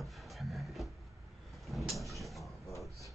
up and then do all of those.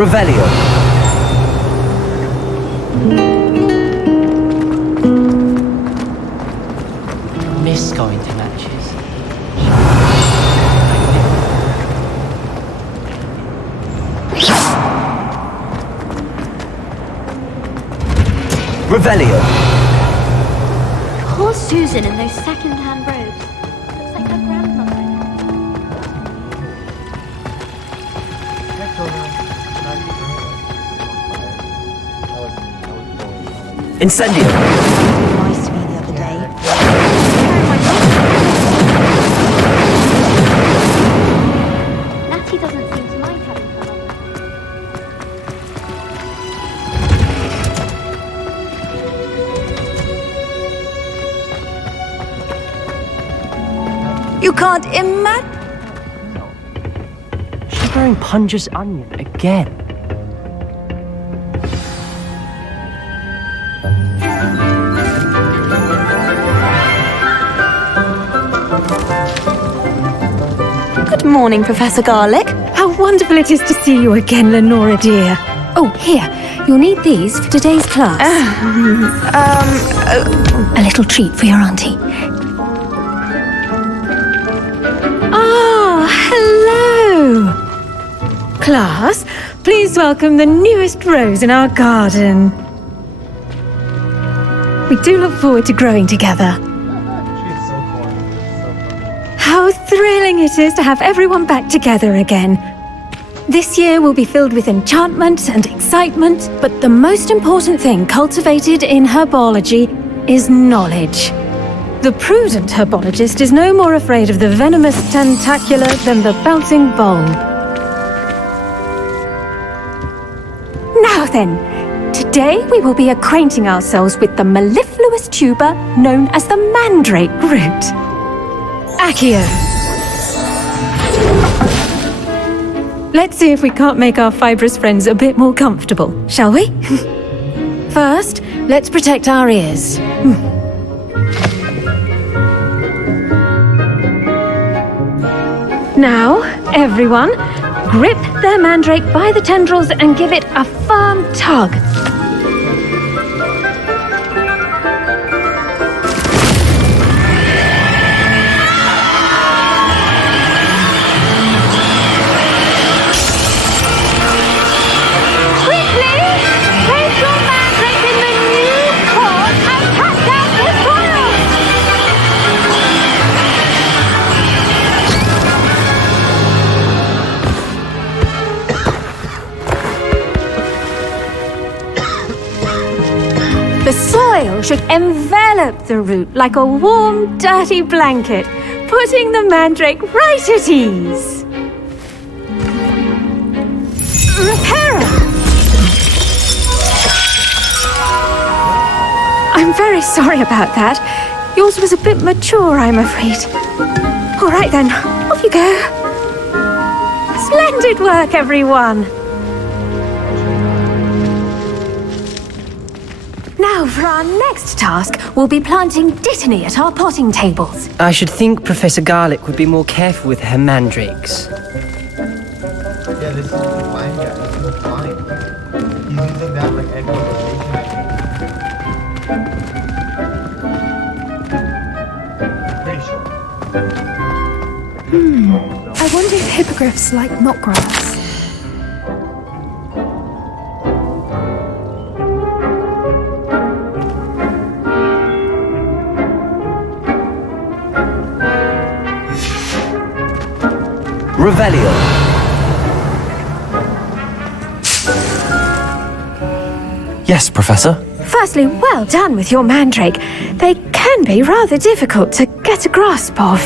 Revelio. Miss going to matches. Revelio. Poor Susan in those second-hand robes. Looks like her grandmother. Incendio. Nice to me the other day. Natty doesn't seem to mind having fun. You can't imagine. She's wearing Punja's onion again. Good morning, Professor Garlic. How wonderful it is to see you again, Lenora dear. Oh, here, you'll need these for today's class. A little treat for your auntie. Ah, hello! Class, please welcome the newest rose in our garden. We do look forward to growing together. She's so corny. It's so funny. How thrilling it is to have everyone back together again. This year will be filled with enchantment and excitement, but the most important thing cultivated in herbology is knowledge. The prudent herbologist is no more afraid of the venomous tentacula than the bouncing bulb. Now then, today we will be acquainting ourselves with the mellifluous tuber known as the mandrake root. Accio. Let's see if we can't make our fibrous friends a bit more comfortable, shall we? First, let's protect our ears. Now, everyone, grip their mandrake by the tendrils and give it a firm tug. The soil should envelop the root like a warm, dirty blanket, putting the mandrake right at ease. Reparo! I'm very sorry about that. Yours was a bit mature, I'm afraid. All right then, off you go. Splendid work, everyone. Now, for our next task, we'll be planting dittany at our potting tables. I should think Professor Garlic would be more careful with her mandrakes. Yeah, this is fine, guys. This is fine. He's using that like egg motivation, I think. Pretty sure. I wonder if hippogriffs like knotgrass. Revelio. Yes, Professor. Firstly, well done with your mandrake. They can be rather difficult to get a grasp of.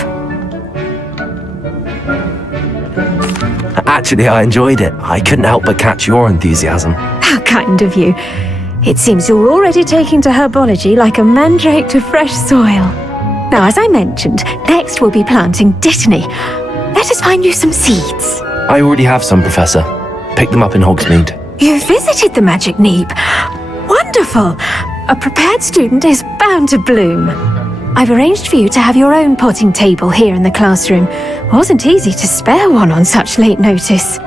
Actually, I enjoyed it. I couldn't help but catch your enthusiasm. How kind of you. It seems you're already taking to herbology like a mandrake to fresh soil. Now, as I mentioned, next we'll be planting dittany. Let us find you some seeds. I already have some, Professor. Picked them up in Hogsmeade. You visited the Magic Neep. Wonderful. A prepared student is bound to bloom. I've arranged for you to have your own potting table here in the classroom. Wasn't easy to spare one on such late notice.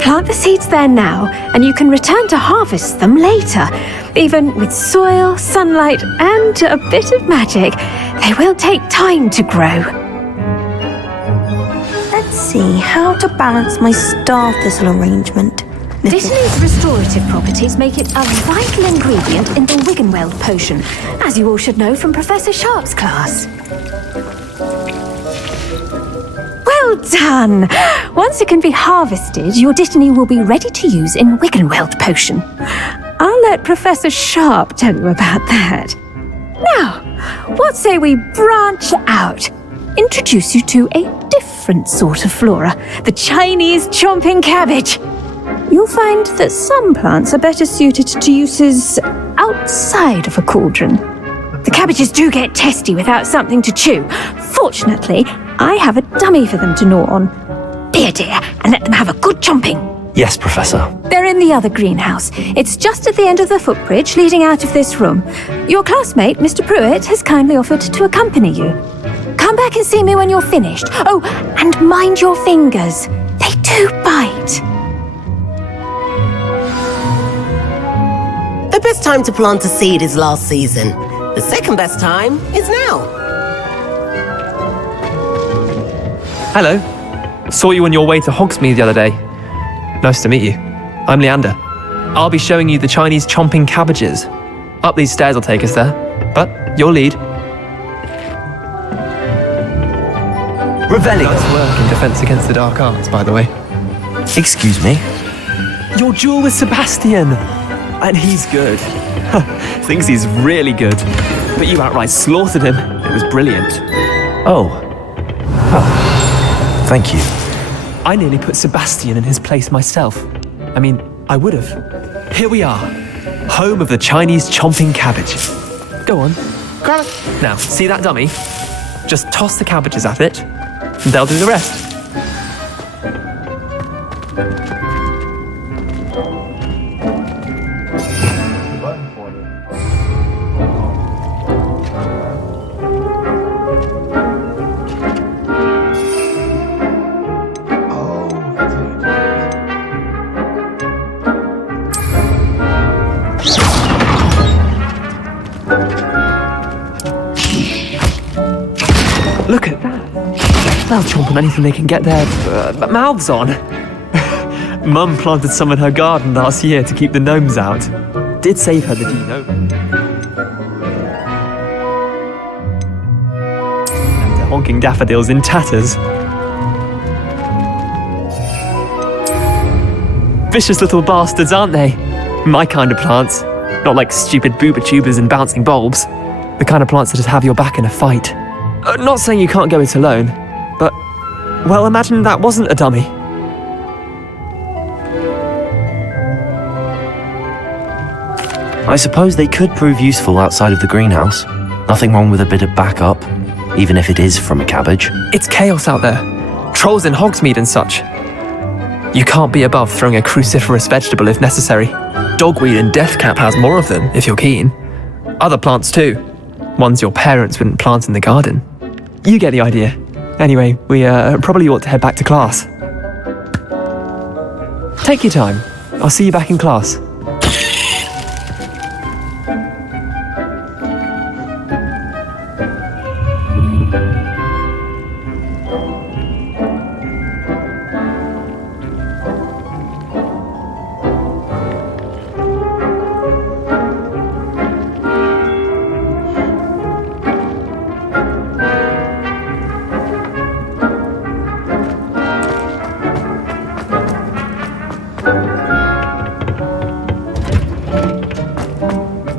Plant the seeds there now, and you can return to harvest them later. Even with soil, sunlight, and a bit of magic, they will take time to grow. Let's see how to balance my star thistle arrangement. Dittany's restorative properties make it a vital ingredient in the Wiggenweld potion, as you all should know from Professor Sharp's class. Well done! Once it can be harvested, your Dittany will be ready to use in Wiggenweld potion. I'll let Professor Sharp tell you about that. Now, what say we branch out? Introduce you to a different sort of flora, the Chinese chomping cabbage. You'll find that some plants are better suited to uses outside of a cauldron. The cabbages do get testy without something to chew. Fortunately, I have a dummy for them to gnaw on. Be a dear and let them have a good chomping. Yes, Professor. They're in the other greenhouse. It's just at the end of the footbridge leading out of this room. Your classmate, Mr. Pruitt, has kindly offered to accompany you. Come back and see me when you're finished. Oh, and mind your fingers. They do bite. The best time to plant a seed is last season. The second best time is now. Hello. Saw you on your way to Hogsmeade the other day. Nice to meet you. I'm Leander. I'll be showing you the Chinese chomping cabbages. Up these stairs will take us there, but your lead. Revelio. Nice work in defense against the dark arts, by the way. Excuse me? Your duel with Sebastian! And he's good. Thinks he's really good. But you outright slaughtered him. It was brilliant. Oh. Thank you. I nearly put Sebastian in his place myself. I mean, I would have. Here we are. Home of the Chinese chomping cabbage. Go on. Grab it. Now, see that dummy? Just toss the cabbages at it, and they'll do the rest. Look at that. They'll chomp on anything they can get their mouths on. Mum planted some in her garden last year to keep the gnomes out. Did save her the genome. And the honking daffodils in tatters. Vicious little bastards, aren't they? My kind of plants. Not like stupid booba tubers and bouncing bulbs. The kind of plants that just have your back in a fight. Not saying you can't go it alone, but, well, imagine that wasn't a dummy. I suppose they could prove useful outside of the greenhouse. Nothing wrong with a bit of backup, even if it is from a cabbage. It's chaos out there. Trolls in Hogsmeade and such. You can't be above throwing a cruciferous vegetable if necessary. Dogweed and deathcap has more of them, if you're keen. Other plants too. Ones your parents wouldn't plant in the garden. You get the idea. Anyway, we probably ought to head back to class. Take your time. I'll see you back in class.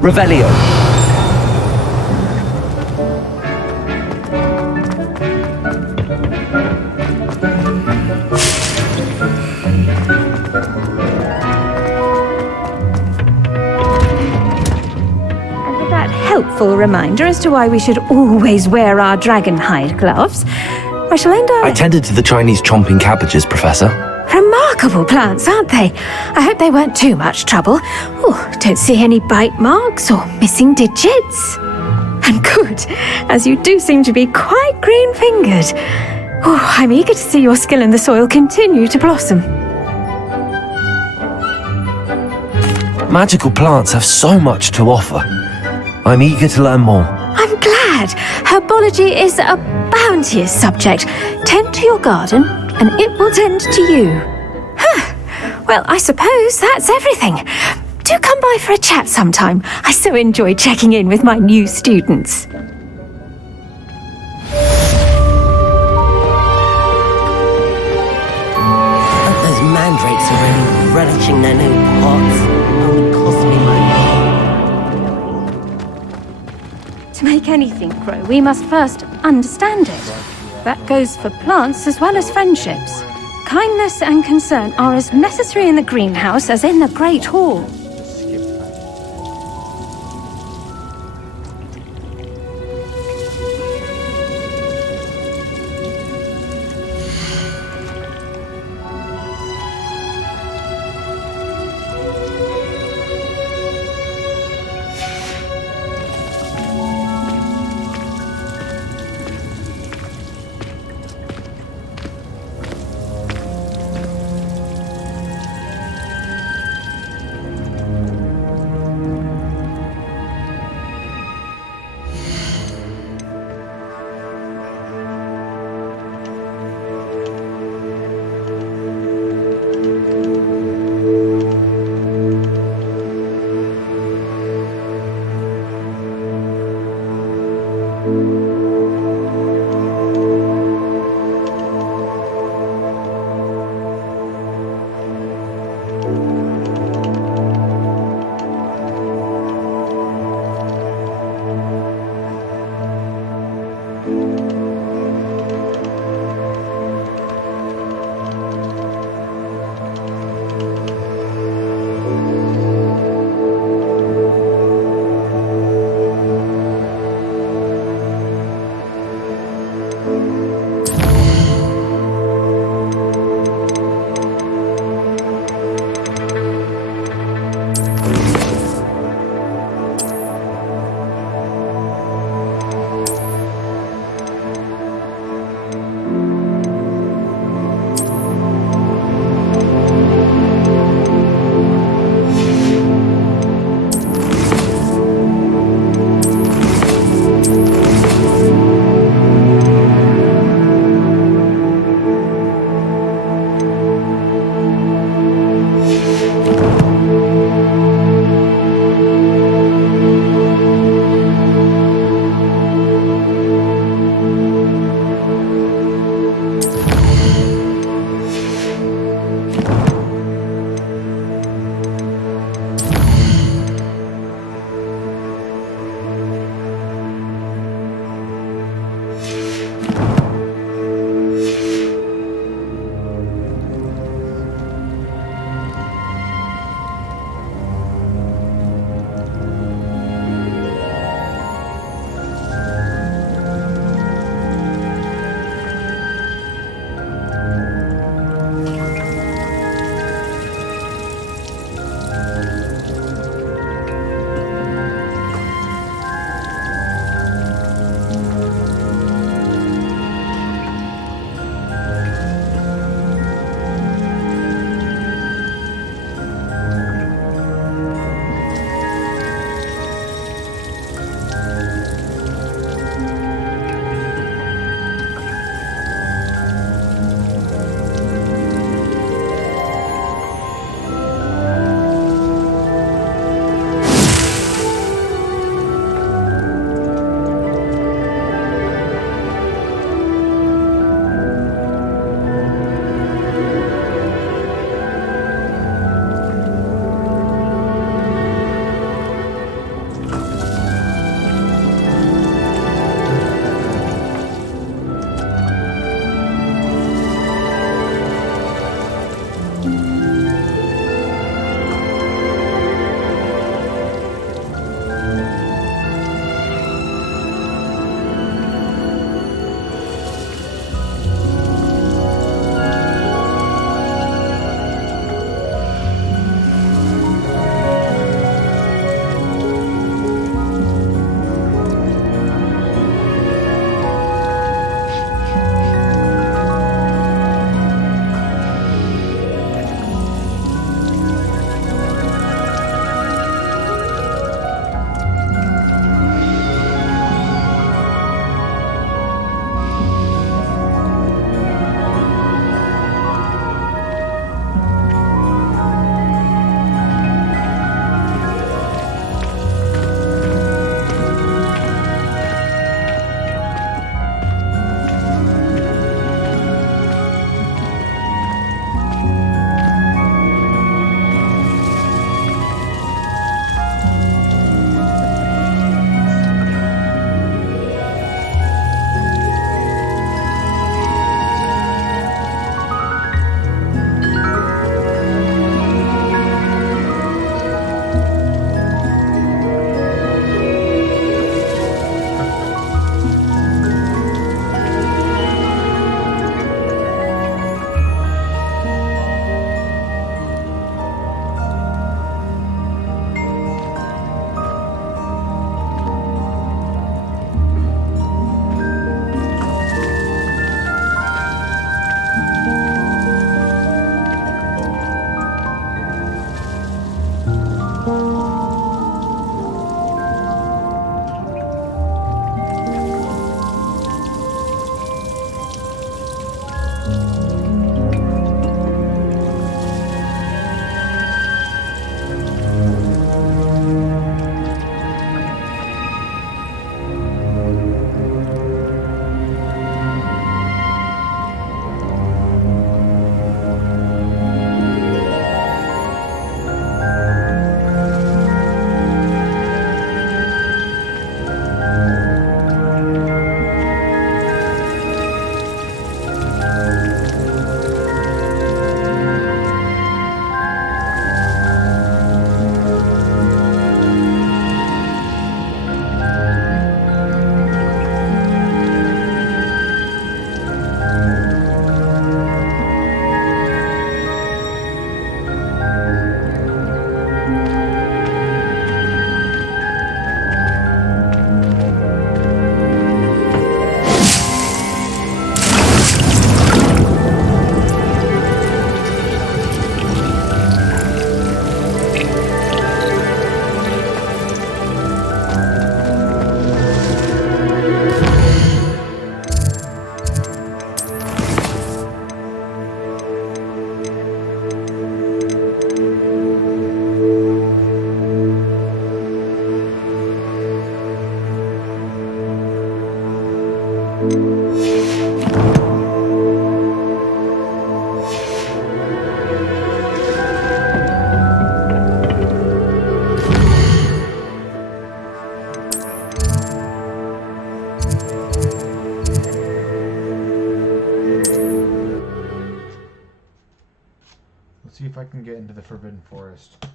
Revelio. And with that helpful reminder as to why we should always wear our dragon hide gloves, I shall end our... I tended to the Chinese chomping cabbages, Professor. Remarkable plants, aren't they? I hope they weren't too much trouble. Oh, don't see any bite marks or missing digits. And good, as you do seem to be quite green-fingered. Oh, I'm eager to see your skill in the soil continue to blossom. Magical plants have so much to offer. I'm eager to learn more. I'm glad. Herbology is a bounteous subject. Tend to your garden, and it will tend to you. Well, I suppose that's everything. Do come by for a chat sometime. I so enjoy checking in with my new students. Those mandrakes are really relishing their new pots. Only cost me money. To make anything grow, we must first understand it. That goes for plants as well as friendships. Kindness and concern are as necessary in the greenhouse as in the Great Hall. Let's see if I can get into the Forbidden Forest.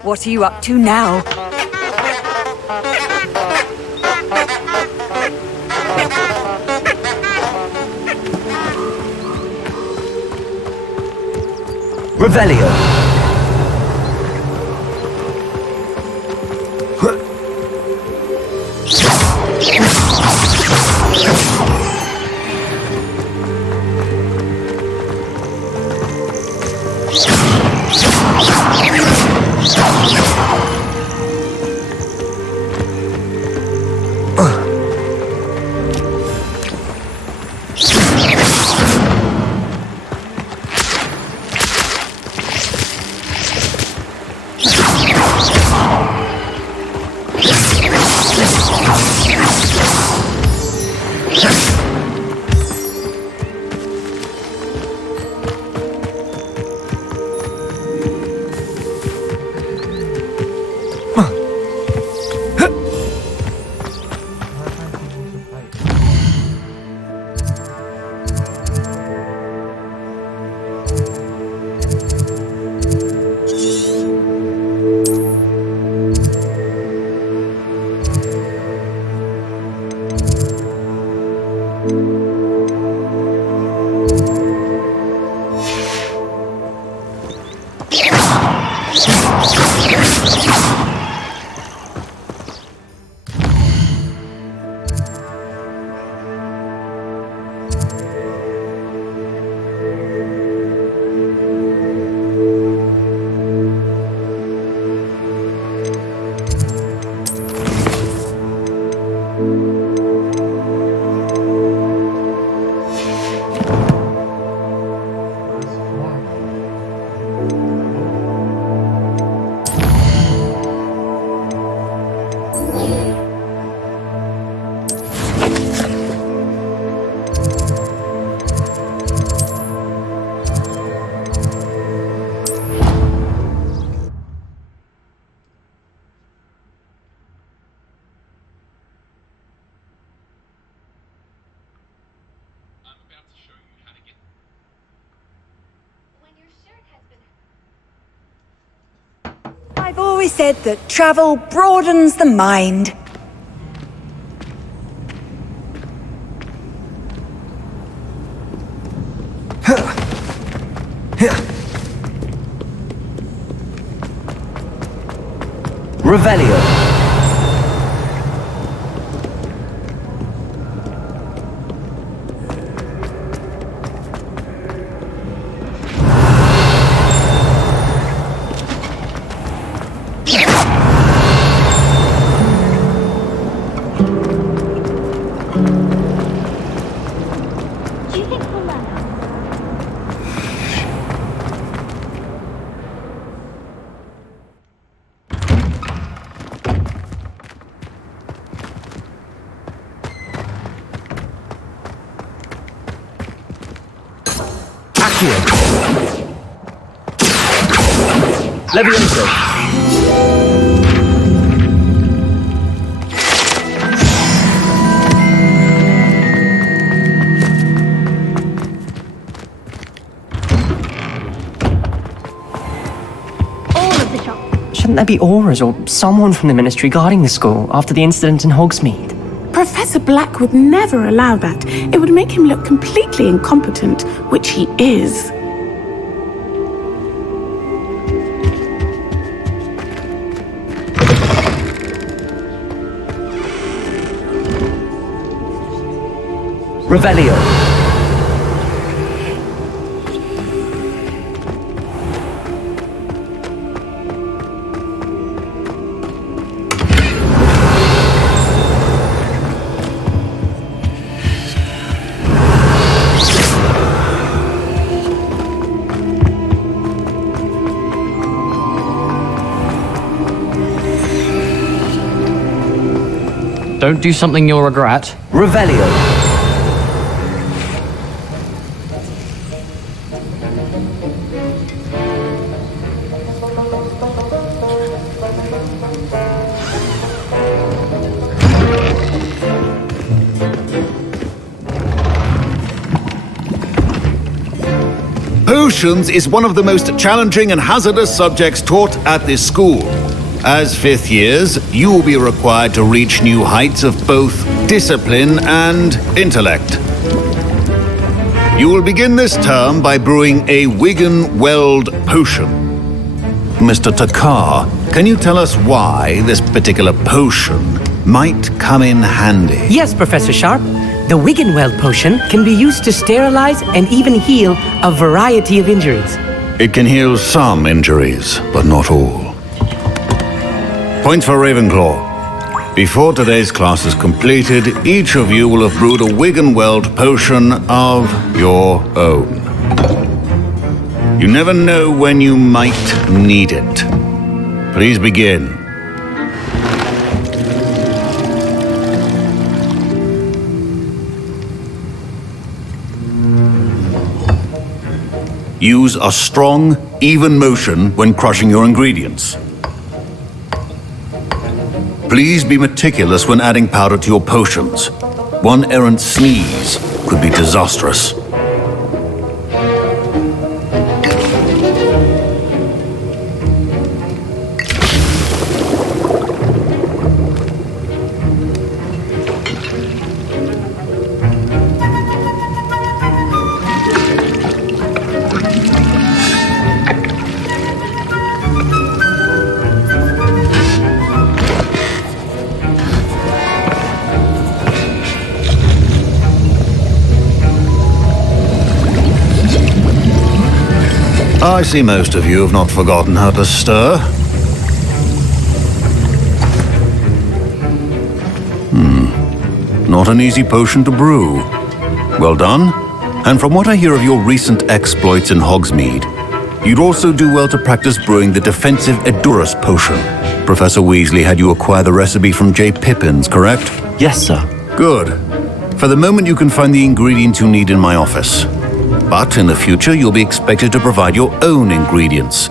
What are you up to now? Revelio. I've always said that travel broadens the mind. Revelio. Do you think we'll learn how? Accio. Levioso. All of the shops. Shouldn't there be auras or someone from the ministry guarding the school after the incident in Hogsmeade? Professor Black would never allow that. It would make him look completely incompetent, which he is. Revelio. Don't do something you'll regret. Revelio. Potions is one of the most challenging and hazardous subjects taught at this school. As fifth years, you will be required to reach new heights of both discipline and intellect. You will begin this term by brewing a Wigan-Weld potion. Mr. Takar, can you tell us why this particular potion might come in handy? Yes, Professor Sharp. The Wigan-Weld potion can be used to sterilize and even heal a variety of injuries. It can heal some injuries, but not all. Points for Ravenclaw. Before today's class is completed, each of you will have brewed a Wigan-Weld potion of your own. You never know when you might need it. Please begin. Use a strong, even motion when crushing your ingredients. Please be meticulous when adding powder to your potions. One errant sneeze could be disastrous. I see most of you have not forgotten how to stir. Not an easy potion to brew. Well done. And from what I hear of your recent exploits in Hogsmeade, you'd also do well to practice brewing the defensive Edurus potion. Professor Weasley had you acquire the recipe from J. Pippins, correct? Yes, sir. Good. For the moment, you can find the ingredients you need in my office. But in the future, you'll be expected to provide your own ingredients.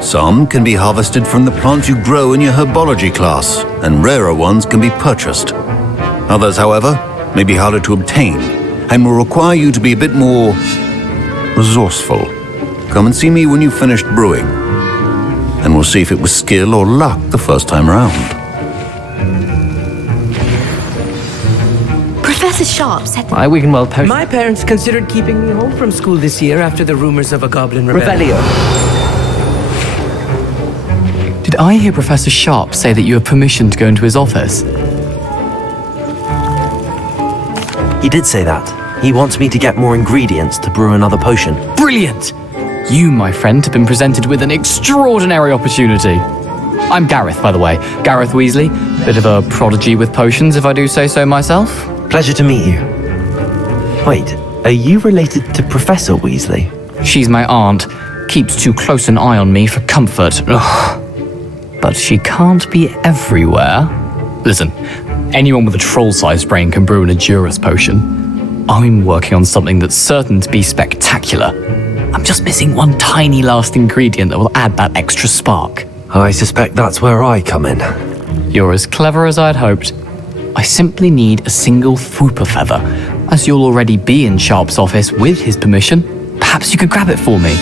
Some can be harvested from the plants you grow in your herbology class, and rarer ones can be purchased. Others, however, may be harder to obtain, and will require you to be a bit more resourceful. Come and see me when you've finished brewing, and we'll see if it was skill or luck the first time round. Professor Sharp said that... My Wigan-Weld potion. My parents considered keeping me home from school this year after the rumors of a goblin rebellion. Revelio. Did I hear Professor Sharp say that you have permission to go into his office? He did say that. He wants me to get more ingredients to brew another potion. Brilliant! You, my friend, have been presented with an extraordinary opportunity. I'm Gareth, by the way. Gareth Weasley. Bit of a prodigy with potions, if I do say so myself. Pleasure to meet you. Wait, are you related to Professor Weasley? She's my aunt. Keeps too close an eye on me for comfort. Ugh. But she can't be everywhere. Listen, anyone with a troll-sized brain can brew an Edurus potion. I'm working on something that's certain to be spectacular. I'm just missing one tiny last ingredient that will add that extra spark. I suspect that's where I come in. You're as clever as I'd hoped. I simply need a single Fwooper feather. As you'll already be in Sharp's office with his permission, perhaps you could grab it for me.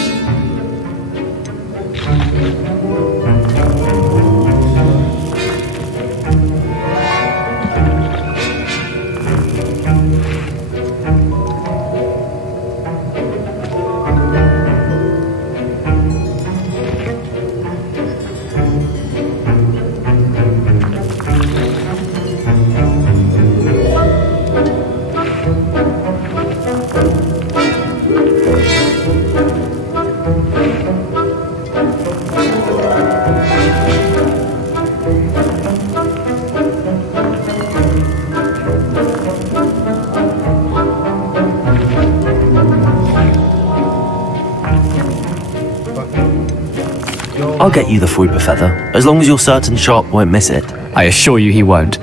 I'll get you the Fwooper feather, as long as you're certain Sharp won't miss it. I assure you he won't.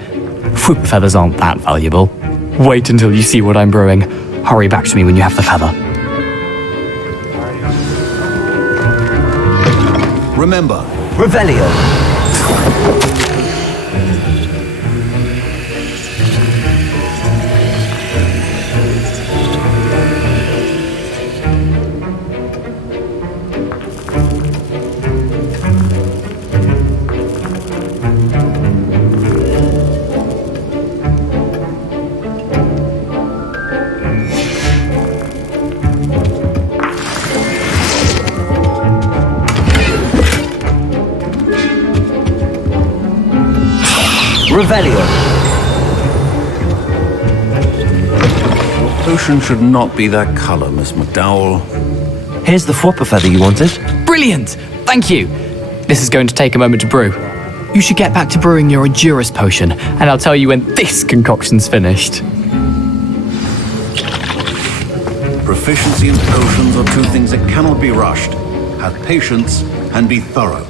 Fwooper feathers aren't that valuable. Wait until you see what I'm brewing. Hurry back to me when you have the feather. Remember, Revelio. Revelio. Your potion should not be that color, Miss McDowell. Here's the flopper feather you wanted. Brilliant! Thank you! This is going to take a moment to brew. You should get back to brewing your Endurus potion, and I'll tell you when this concoction's finished. Proficiency and potions are two things that cannot be rushed. Have patience and be thorough.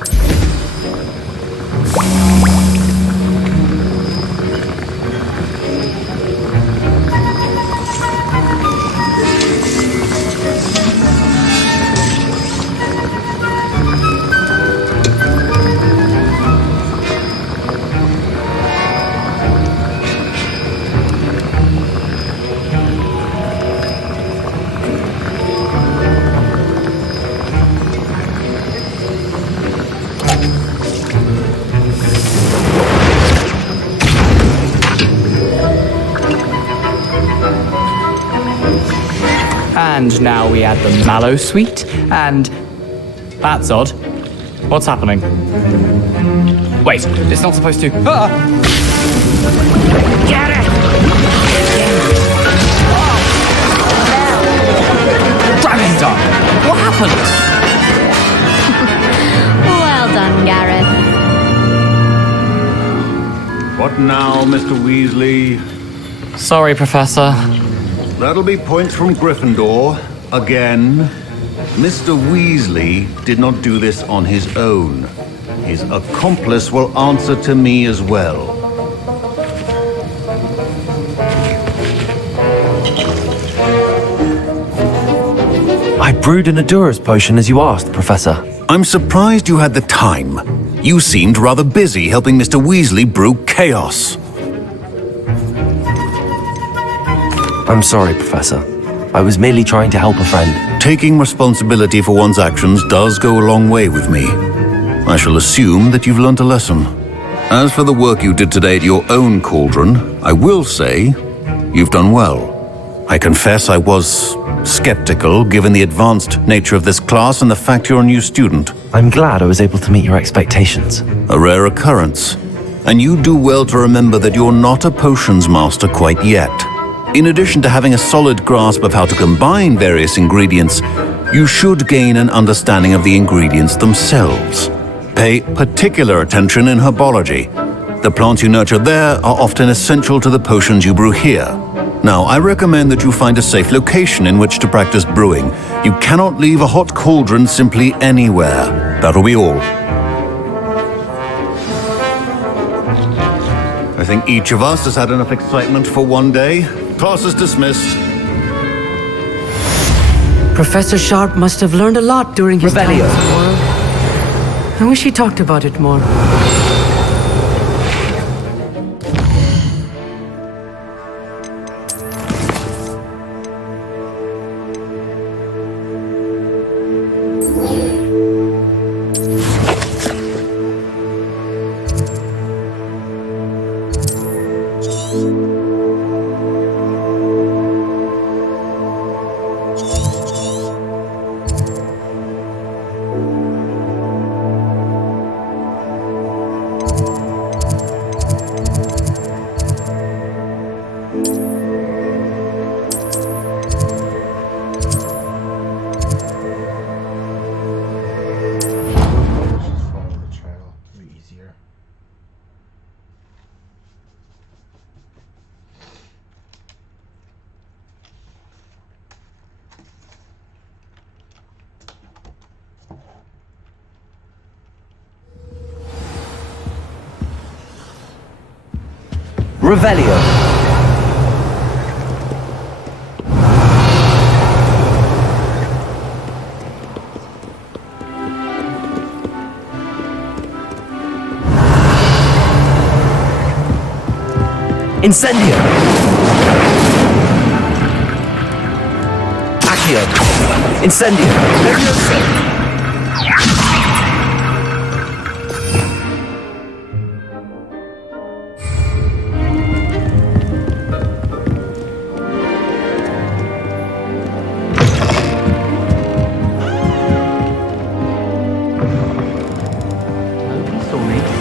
And now we add the mallow sweet, and that's odd. What's happening? Wait, it's not supposed to. Ah! Get it! Dragon's done! What happened? Well done, Gareth. What now, Mr. Weasley? Sorry, Professor. That'll be points from Gryffindor. Again. Mr. Weasley did not do this on his own. His accomplice will answer to me as well. I brewed an Endurus potion as you asked, Professor. I'm surprised you had the time. You seemed rather busy helping Mr. Weasley brew chaos. I'm sorry, Professor. I was merely trying to help a friend. Taking responsibility for one's actions does go a long way with me. I shall assume that you've learnt a lesson. As for the work you did today at your own cauldron, I will say you've done well. I confess I was skeptical given the advanced nature of this class and the fact you're a new student. I'm glad I was able to meet your expectations. A rare occurrence. And you do well to remember that you're not a potions master quite yet. In addition to having a solid grasp of how to combine various ingredients, you should gain an understanding of the ingredients themselves. Pay particular attention in herbology. The plants you nurture there are often essential to the potions you brew here. Now, I recommend that you find a safe location in which to practice brewing. You cannot leave a hot cauldron simply anywhere. That'll be all. I think each of us has had enough excitement for one day. Class is dismissed. Professor Sharp must have learned a lot during his time in this world. I wish he talked about it more. Revelio. Incendio. Accio. Incendio. Leviosa.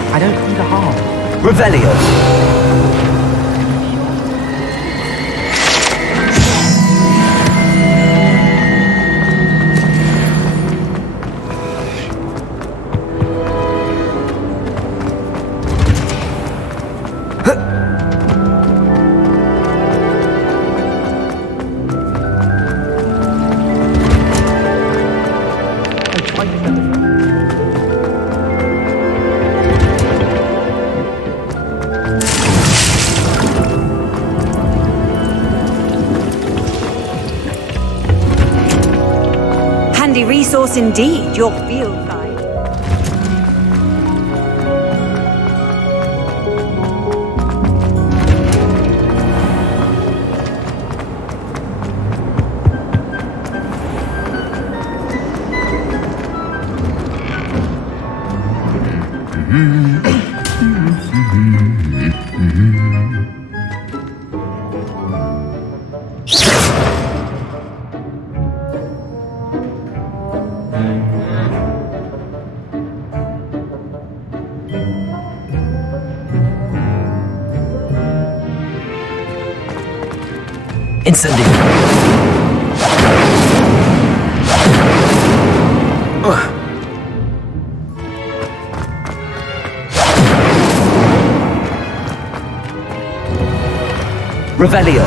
I don't come to harm. Revelio. Handy resource indeed, your field guide. Incendio. Revelio.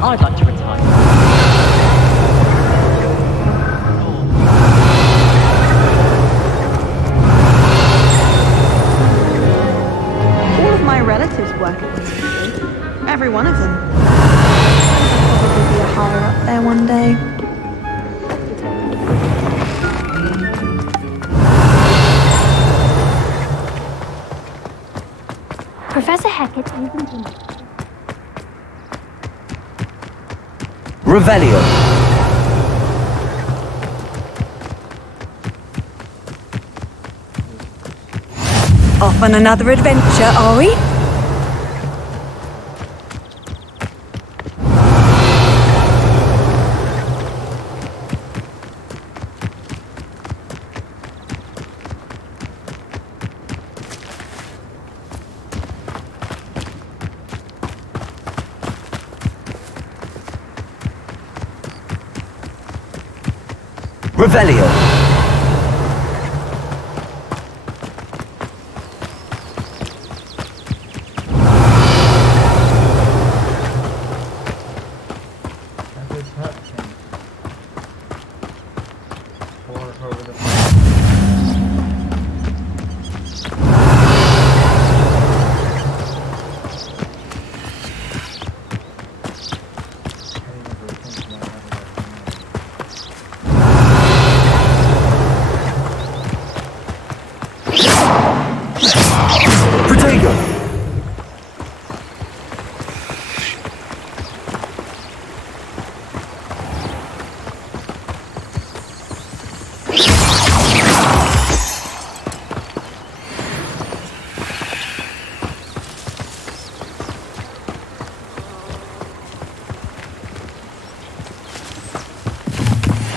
I'd like to retire. All of my relatives work at the ministry. Every one of them. I'll probably be a higher up there one day. Professor Hackett isn't in. Revelio. Off on another adventure, are we? Revelio.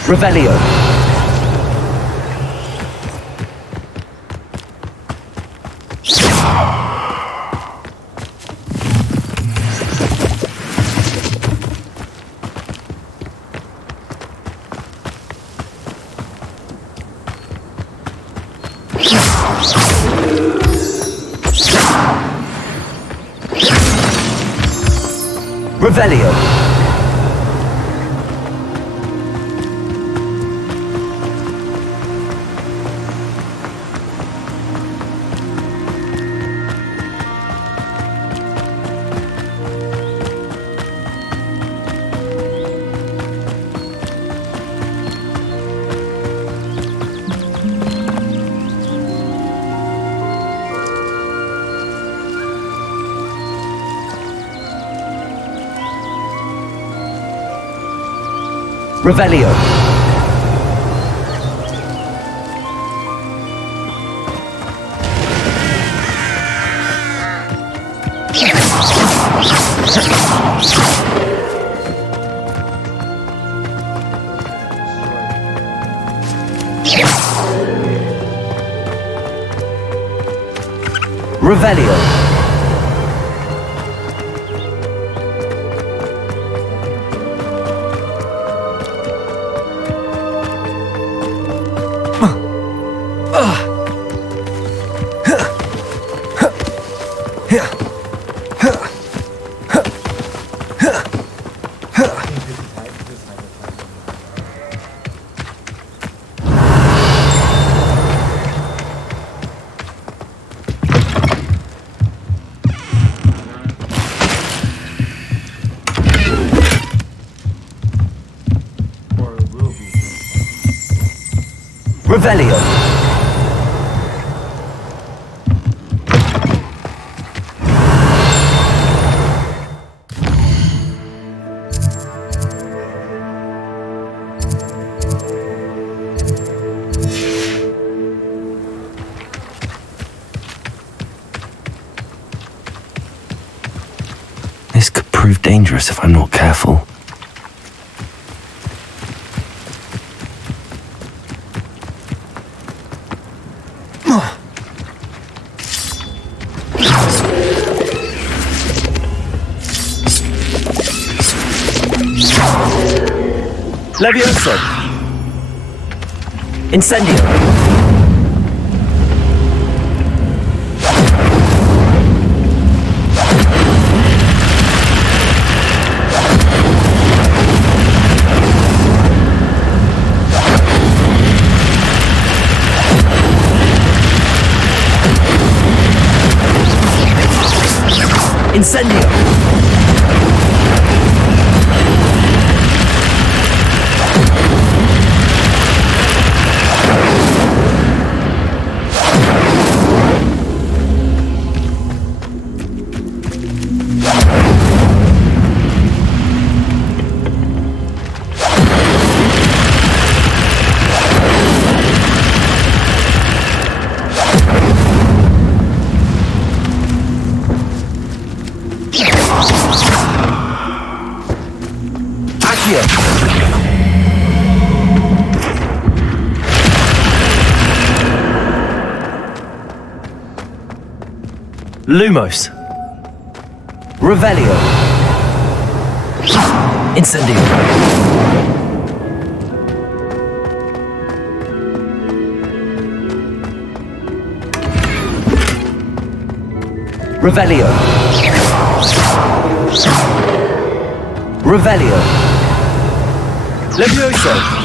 Revelio. Revelio. Revelio. Revelio. Revelio. This could prove dangerous if I'm not careful. Levioso. Incendio. Incendio. Lumos. Revelio. Incendio. Revelio. Revelio. Levioso.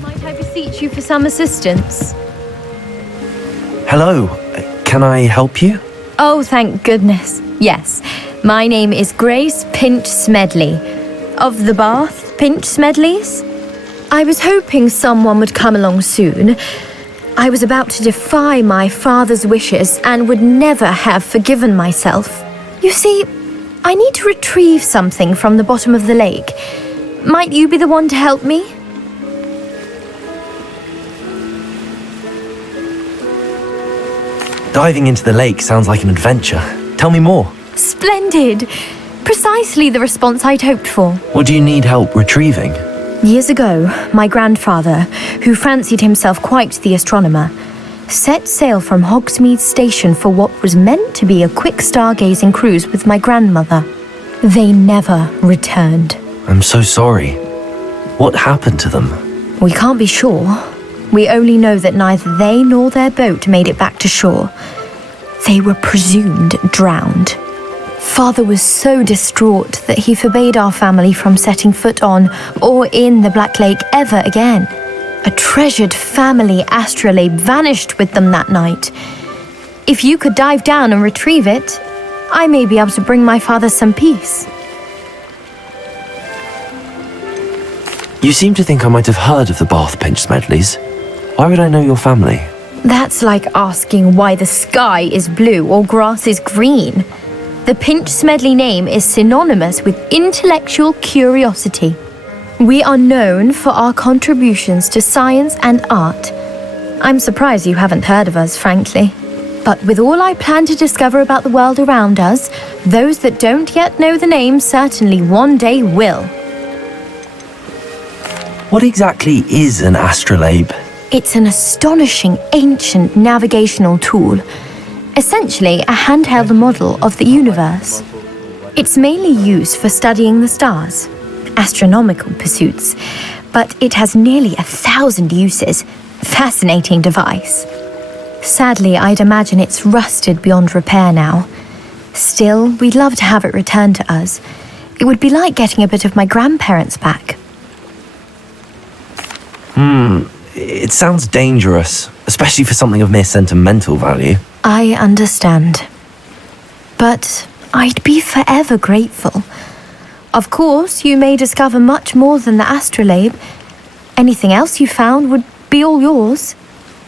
Might I beseech you for some assistance? Hello. Can I help you? Oh, thank goodness. Yes. My name is Grace Pinch Smedley. Of the Bath Pinch Smedleys? I was hoping someone would come along soon. I was about to defy my father's wishes and would never have forgiven myself. You see, I need to retrieve something from the bottom of the lake. Might you be the one to help me? Diving into the lake sounds like an adventure. Tell me more. Splendid! Precisely the response I'd hoped for. What do you need help retrieving? Years ago, my grandfather, who fancied himself quite the astronomer, set sail from Hogsmeade Station for what was meant to be a quick stargazing cruise with my grandmother. They never returned. I'm so sorry. What happened to them? We can't be sure. We only know that neither they nor their boat made it back to shore. They were presumed drowned. Father was so distraught that he forbade our family from setting foot on or in the Black Lake ever again. A treasured family astrolabe vanished with them that night. If you could dive down and retrieve it, I may be able to bring my father some peace. You seem to think I might have heard of the Bath Pinch Smedleys. Why would I know your family? That's like asking why the sky is blue or grass is green. The Pinch Smedley name is synonymous with intellectual curiosity. We are known for our contributions to science and art. I'm surprised you haven't heard of us, frankly. But with all I plan to discover about the world around us, those that don't yet know the name certainly one day will. What exactly is an astrolabe? It's an astonishing ancient navigational tool, essentially a handheld model of the universe. It's mainly used for studying the stars, astronomical pursuits, but it has nearly 1,000 uses. Fascinating device. Sadly, I'd imagine it's rusted beyond repair now. Still, we'd love to have it returned to us. It would be like getting a bit of my grandparents back. It sounds dangerous, especially for something of mere sentimental value. I understand. But I'd be forever grateful. Of course, you may discover much more than the astrolabe. Anything else you found would be all yours.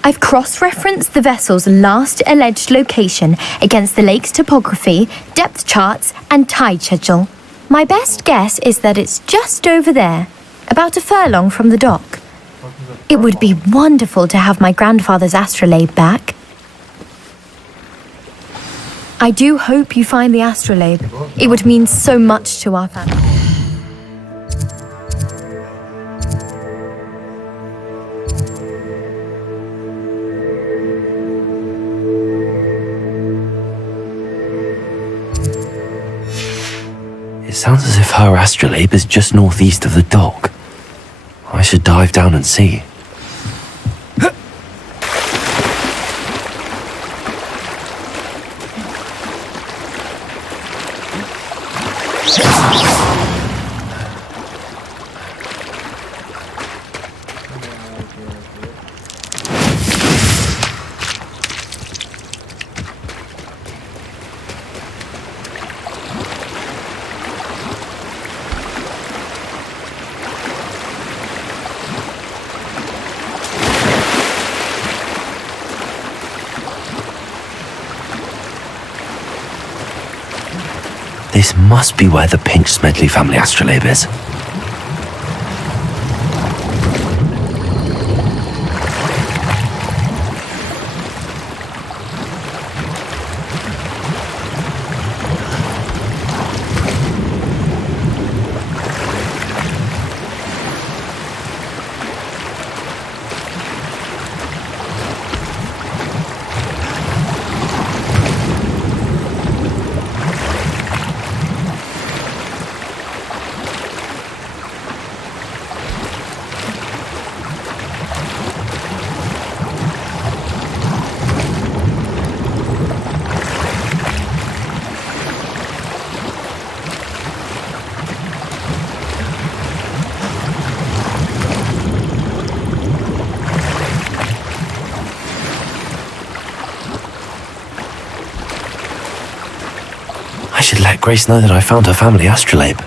I've cross-referenced the vessel's last alleged location against the lake's topography, depth charts, and tide schedule. My best guess is that it's just over there, about a furlong from the dock. It would be wonderful to have my grandfather's astrolabe back. I do hope you find the astrolabe. It would mean so much to our family. It sounds as if her astrolabe is just northeast of the dock. I should dive down and see. This must be where the Pinch Smedley family astrolabe is. I should let Grace know that I found her family astrolabe.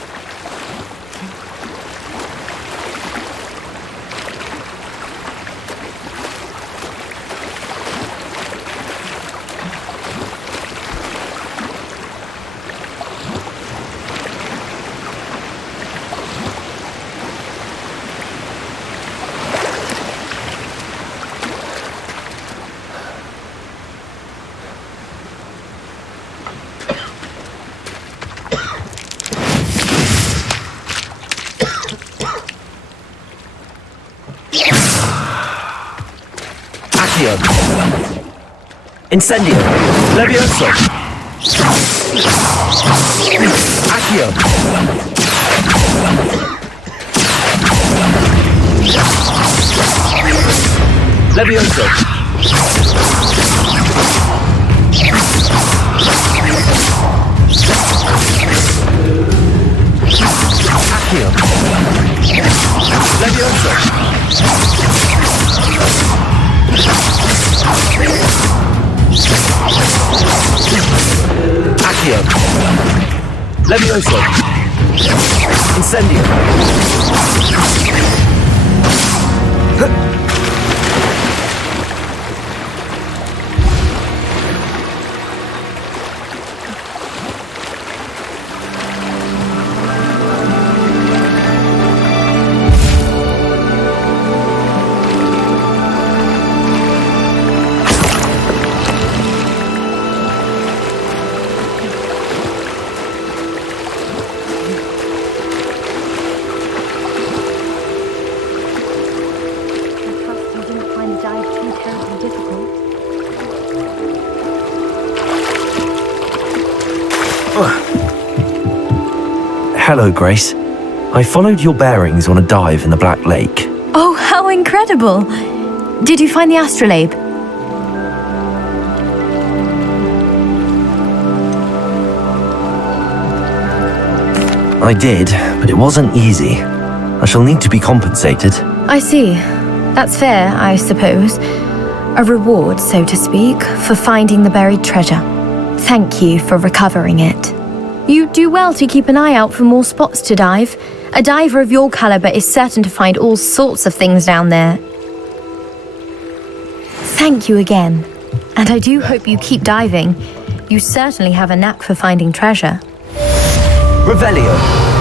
Incendio. Levioso. Accio. Levioso. Accio. Levioso. Accio. Levioso. Incendio. Hello, Grace. I followed your bearings on a dive in the Black Lake. Oh, how incredible! Did you find the astrolabe? I did, but it wasn't easy. I shall need to be compensated. I see. That's fair, I suppose. A reward, so to speak, for finding the buried treasure. Thank you for recovering it. You do well to keep an eye out for more spots to dive. A diver of your caliber is certain to find all sorts of things down there. Thank you again. And I do hope you keep diving. You certainly have a knack for finding treasure. Revelio.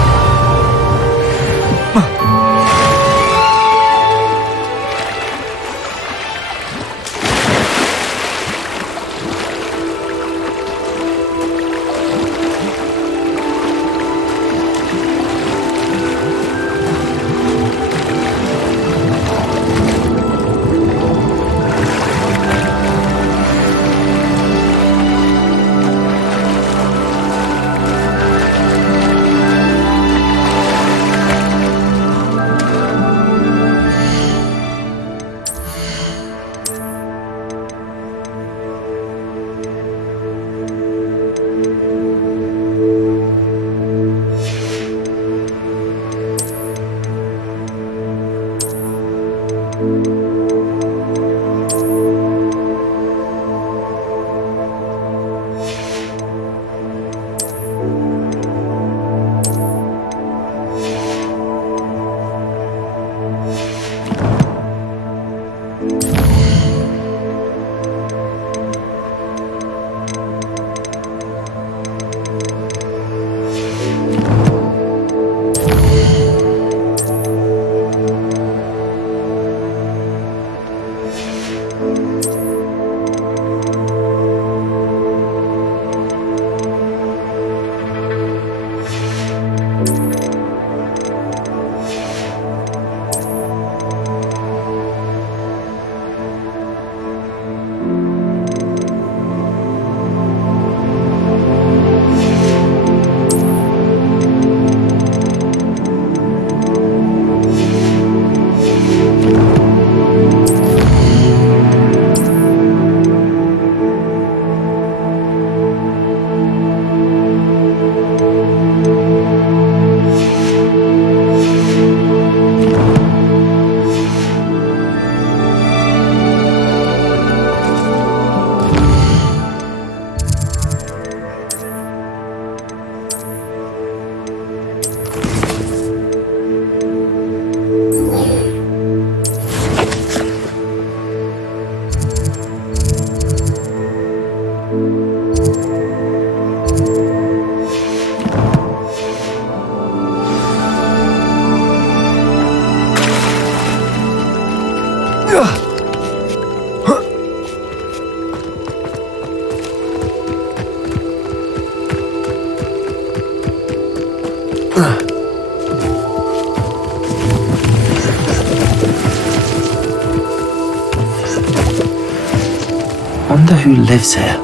Wonder who lives here.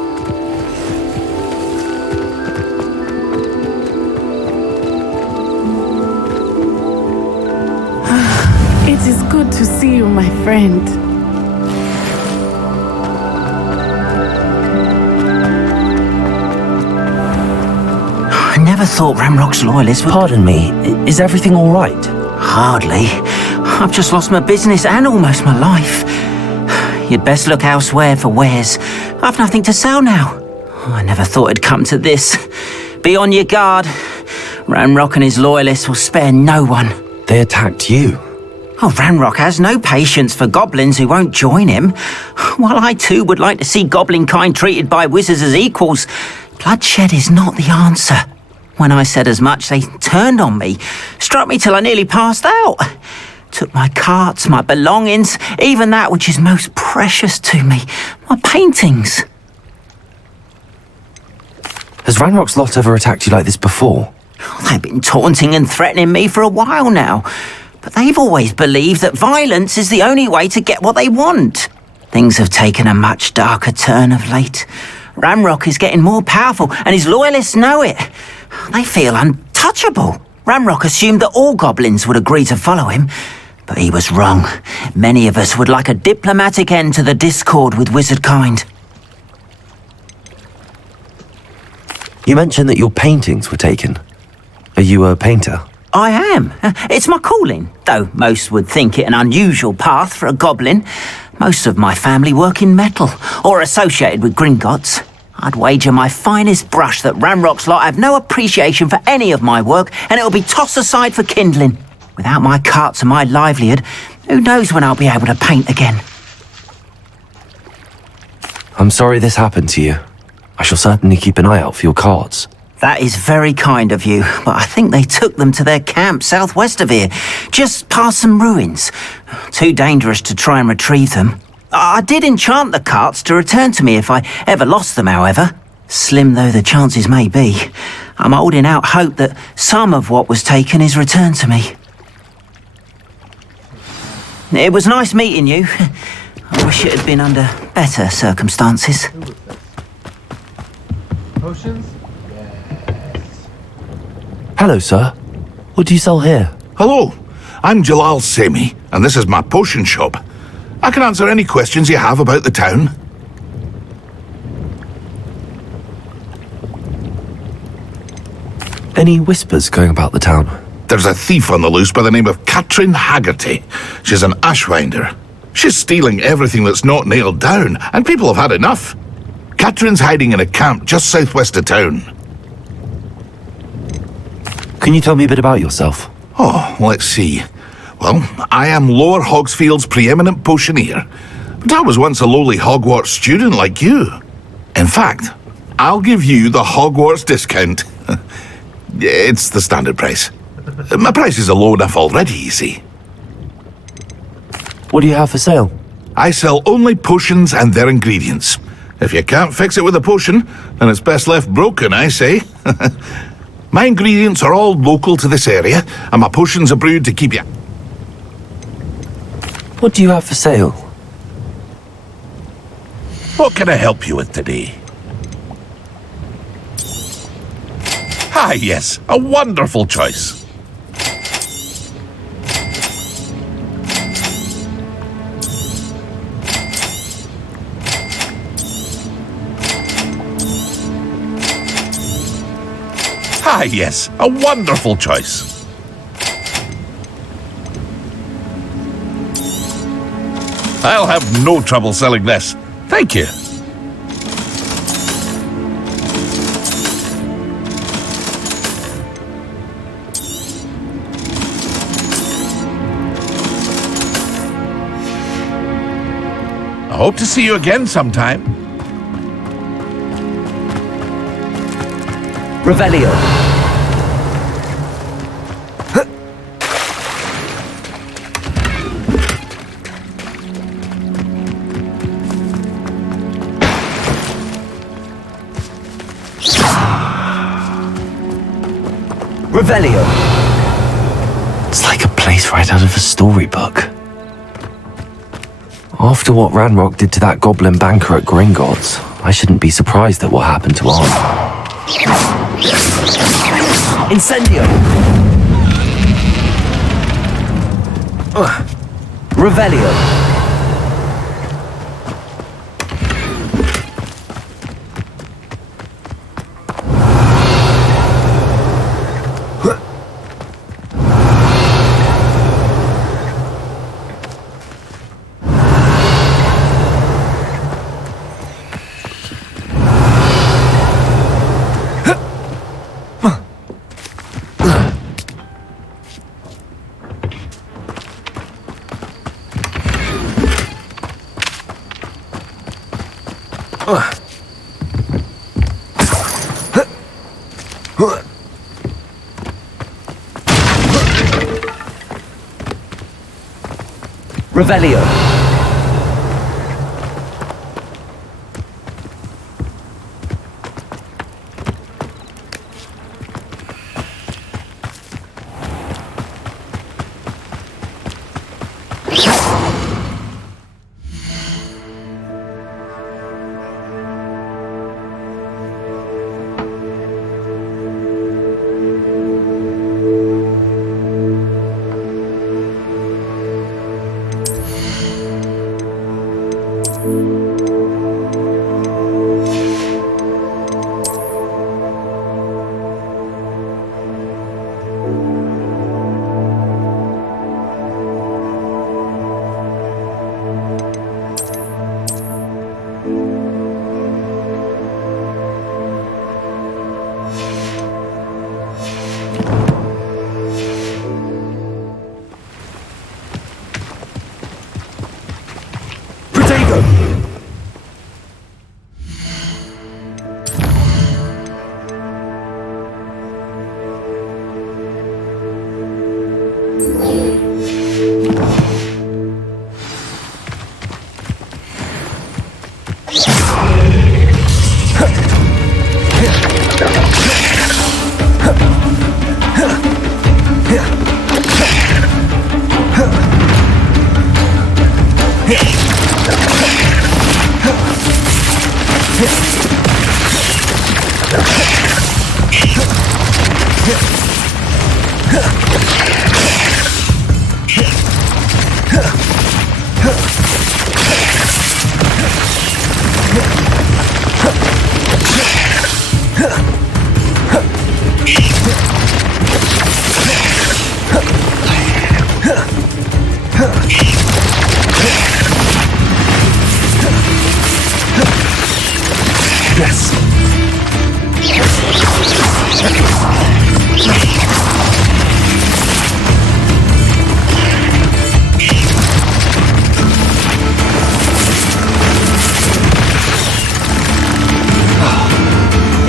It is good to see you, my friend. I never never thought Ramrock's loyalists would... Pardon me, is everything all right? Hardly. I've just lost my business and almost my life. You'd best look elsewhere for wares. I've nothing to sell now. I never thought it'd come to this. Be on your guard. Ramrock and his loyalists will spare no one. They attacked you. Oh, Ramrock has no patience for goblins who won't join him. While I too would like to see goblin kind treated by wizards as equals, bloodshed is not the answer. When I said as much, they turned on me, struck me till I nearly passed out. Took my carts, my belongings, even that which is most precious to me, my paintings. Has Ranrock's lot ever attacked you like this before? They've been taunting and threatening me for a while now, but they've always believed that violence is the only way to get what they want. Things have taken a much darker turn of late. Ramrock is getting more powerful, and his loyalists know it. They feel untouchable. Ramrock assumed that all goblins would agree to follow him, but he was wrong. Many of us would like a diplomatic end to the discord with wizard kind. You mentioned that your paintings were taken. Are you a painter? I am. It's my calling, though most would think it an unusual path for a goblin. Most of my family work in metal, or associated with Gringotts. I'd wager my finest brush that Ramrock's lot have no appreciation for any of my work, and it'll be tossed aside for kindling. Without my carts and my livelihood, who knows when I'll be able to paint again. I'm sorry this happened to you. I shall certainly keep an eye out for your cards. That is very kind of you, but I think they took them to their camp southwest of here, just past some ruins. Too dangerous to try and retrieve them. I did enchant the carts to return to me if I ever lost them, however. Slim though the chances may be, I'm holding out hope that some of what was taken is returned to me. It was nice meeting you. I wish it had been under better circumstances. Potions? Hello, sir. What do you sell here? Hello, I'm Jalal Semi, and this is my potion shop. I can answer any questions you have about the town. Any whispers going about the town? There's a thief on the loose by the name of Katrin Haggerty. She's an ashwinder. She's stealing everything that's not nailed down, and people have had enough. Katrin's hiding in a camp just southwest of town. Can you tell me a bit about yourself? Oh, let's see. Well, I am Lower Hogsfield's preeminent potioneer, but I was once a lowly Hogwarts student like you. In fact, I'll give you the Hogwarts discount. It's the standard price. My prices are low enough already, you see. What do you have for sale? I sell only potions and their ingredients. If you can't fix it with a potion, then it's best left broken, I say. My ingredients are all local to this area, and my potions are brewed to keep you... What do you have for sale? What can I help you with today? Ah, yes, a wonderful choice. Ah, yes, a wonderful choice. I'll have no trouble selling this. Thank you. I hope to see you again sometime. Revelio. Revelio. It's like a place right out of a storybook. After what Ranrock did to that goblin banker at Gringotts, I shouldn't be surprised at what happened to Arm. Incendio. Revelio. Revelio.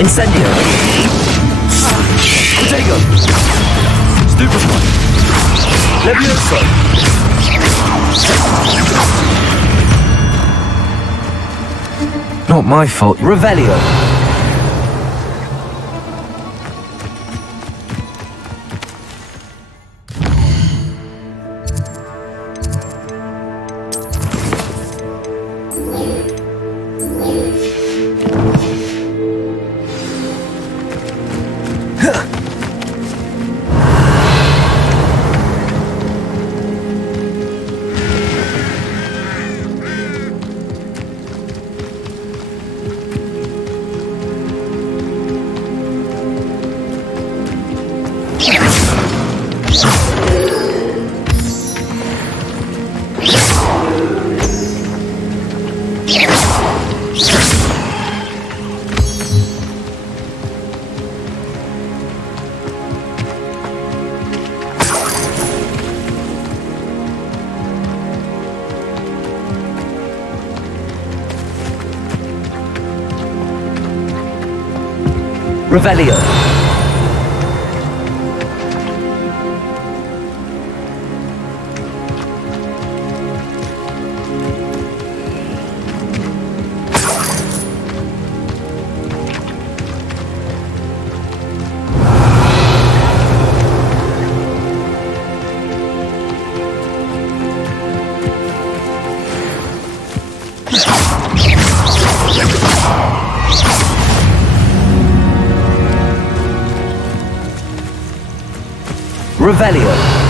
Incendio. Protego. Stupefy. Levioso. Not my fault. Revelio. Revelio. Revelio.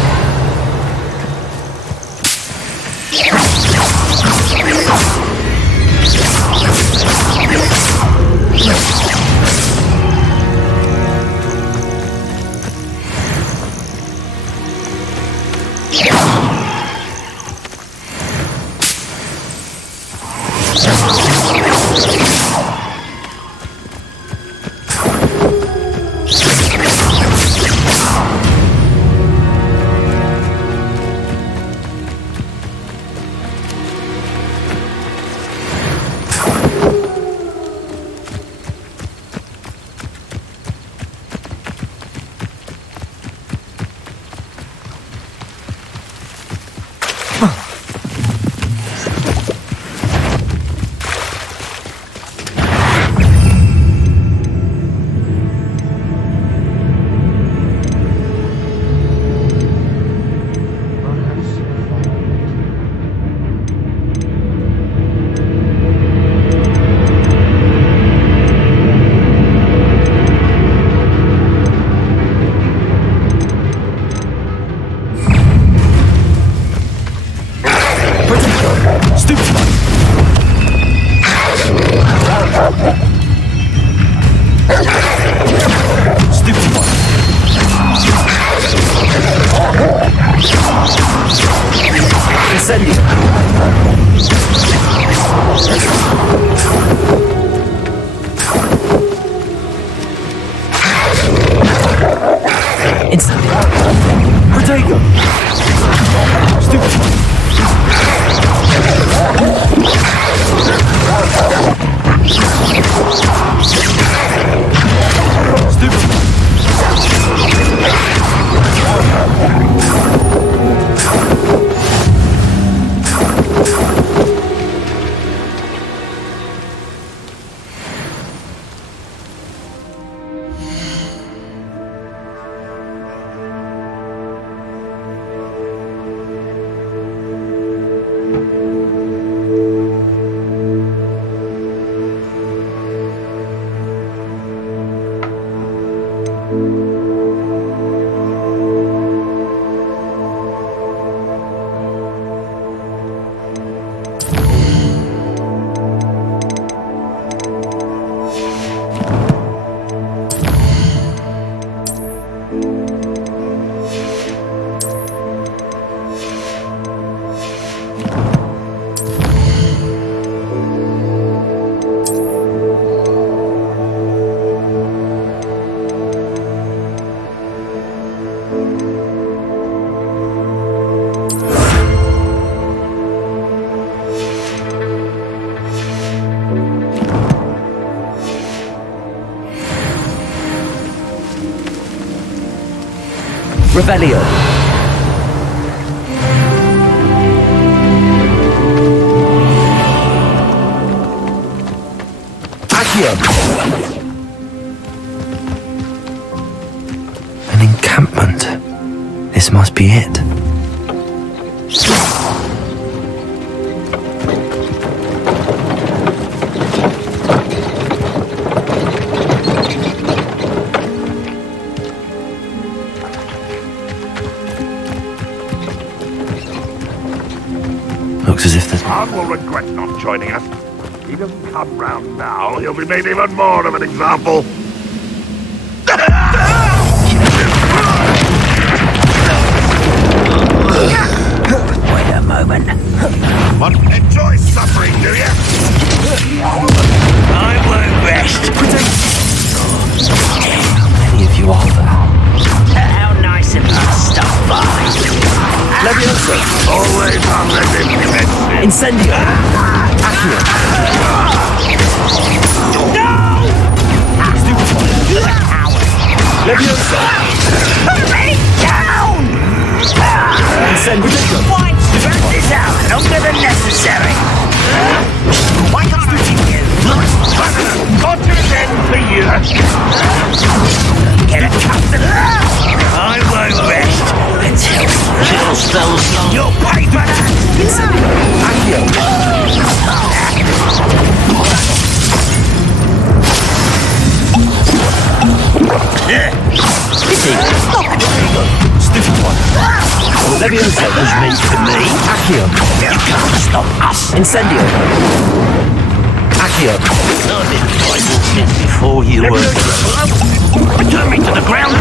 Revelio. An encampment. This must be it. Looks as if there's... Tom will regret not joining us. If he doesn't come round now, he'll be made even more of an example. Wait a moment. But enjoy suffering, do you? I won't rest. How many of you are there? How nice of you to stop by. Leviosa. Always unrelenting. Incendio. Accio. No! You're a coward. Leviosa. Put me down! Incendio. Why stretch this out longer than necessary? Why can't I see you? Got his end for you. Get accustomed. I won't rest until kill spells. You'll pay for that. Stupid one. Leviosa was meant for me. Accio. You can't stop us. Incendio. Accio. I've been fighting since before you were. Return me to the ground.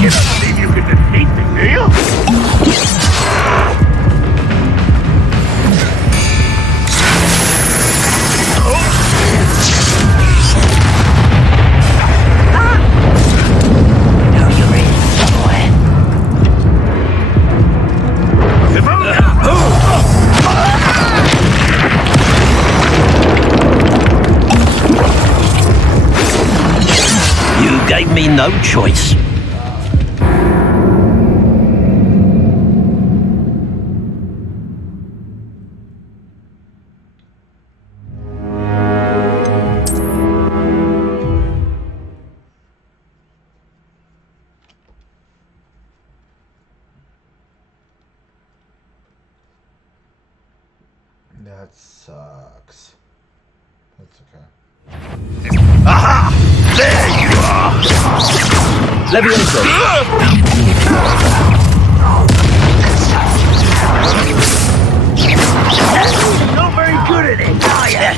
You don't believe you can defeat me, do you? You gave me no choice. That sucks. That's okay. Aha! There you are! Leviosa. Not very good at it, are you?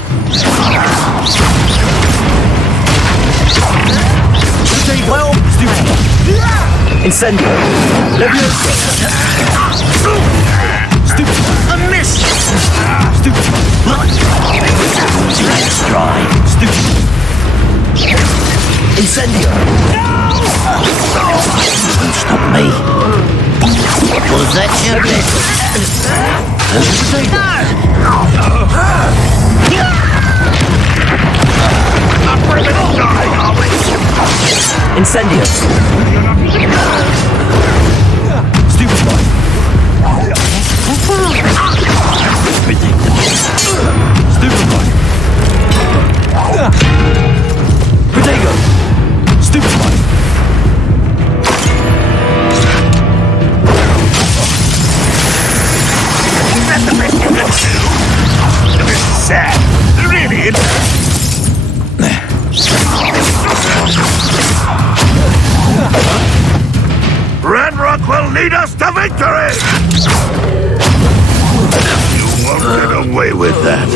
Well, stupid. Incendio. Leviosa. Stupid. A miss! Stupid. Let's try. Stupid. Incendio. Don't stop me. Was that your best? Incendio. Stupid one. Stupid one. Protego. Stupid one. That's the best you can do. This is sad. Really, Ranrock will lead us to victory! You won't get away with that.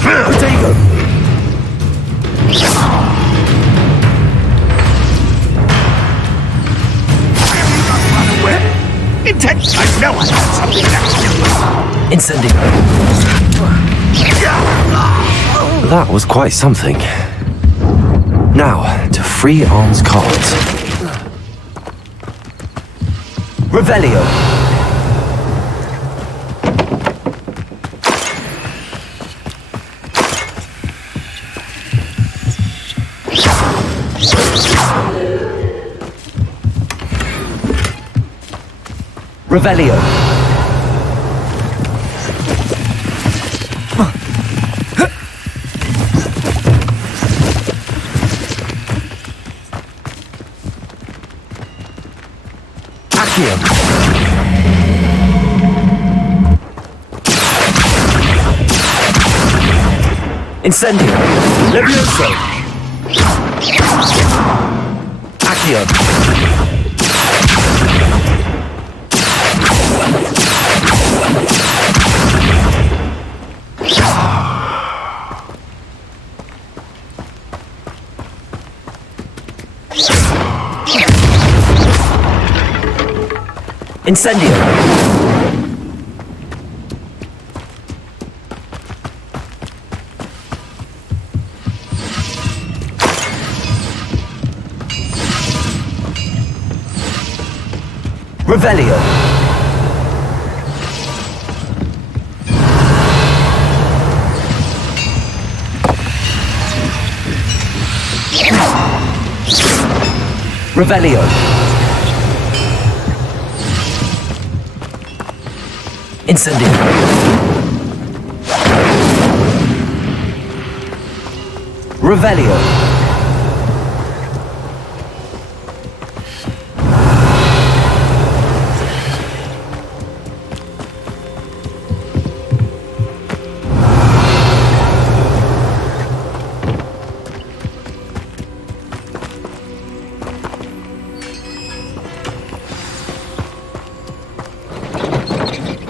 Protego. Intense! I know I had something next. Incendio. That was quite something. Now, to free arms cards. Revelio. Revelio. Accio. Incendio. Levioso. Accio. Incendio. Revelio. Revelio. Incendio. Revelio.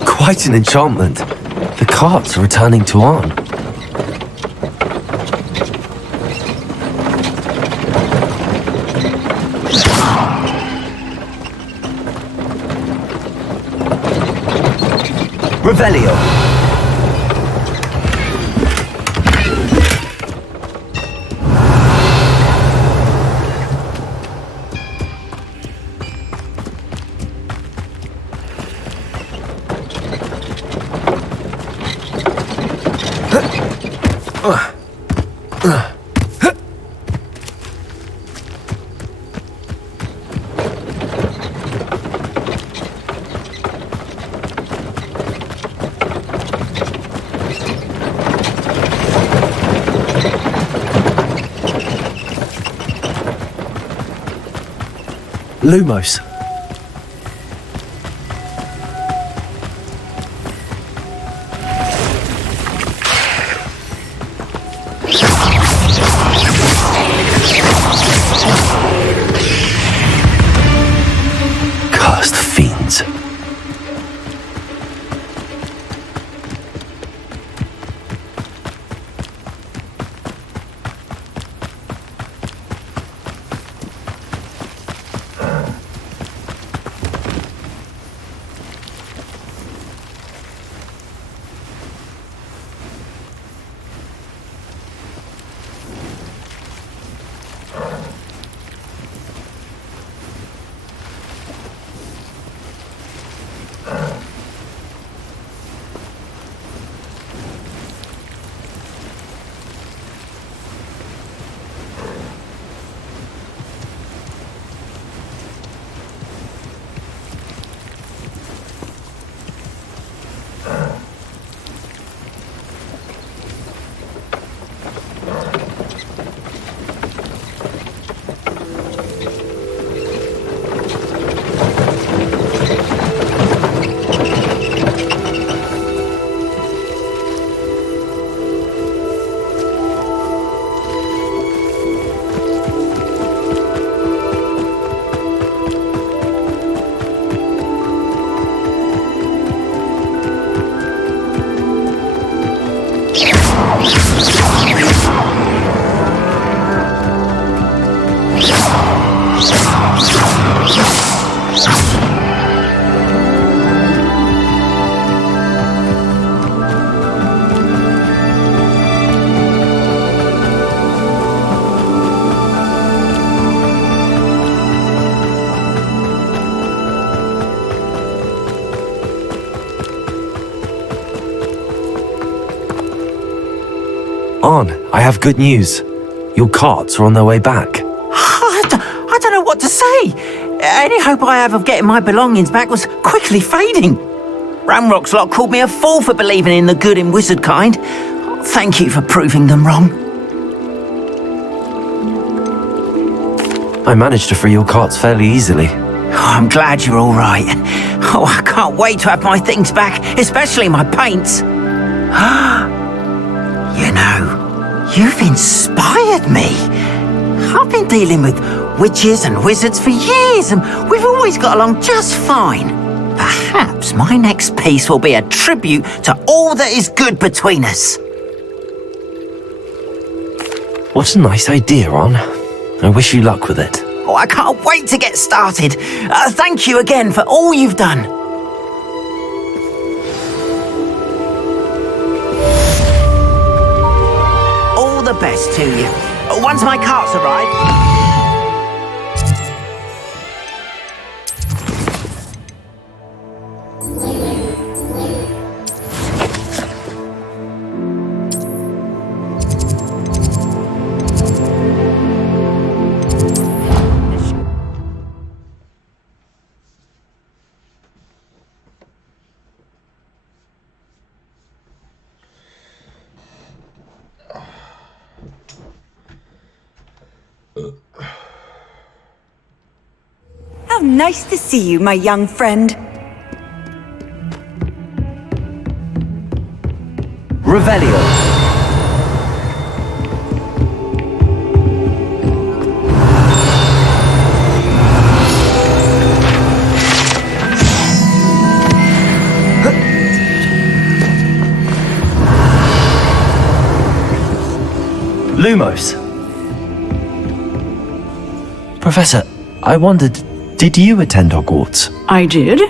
Quite an enchantment. The carts are returning to Arn. Revelio. Lumos. Cursed fiends. Arn, I have good news. Your carts are on their way back. what to say. Any hope I have of getting my belongings back was quickly fading. Ramrock's lot called me a fool for believing in the good in wizard kind. Thank you for proving them wrong. I managed to free your carts fairly easily. Oh, I'm glad you're all right. Oh, I can't wait to have my things back, especially my paints. You know, you've inspired me. I've been dealing with witches and wizards for years, and we've always got along just fine. Perhaps my next piece will be a tribute to all that is good between us. What a nice idea, Ron. I wish you luck with it. Oh, I can't wait to get started. Thank you again for all you've done. All the best to you. Once my carts arrive... How nice to see you, my young friend. Revelio. Lumos. Professor, I wondered, did you attend Hogwarts? I did.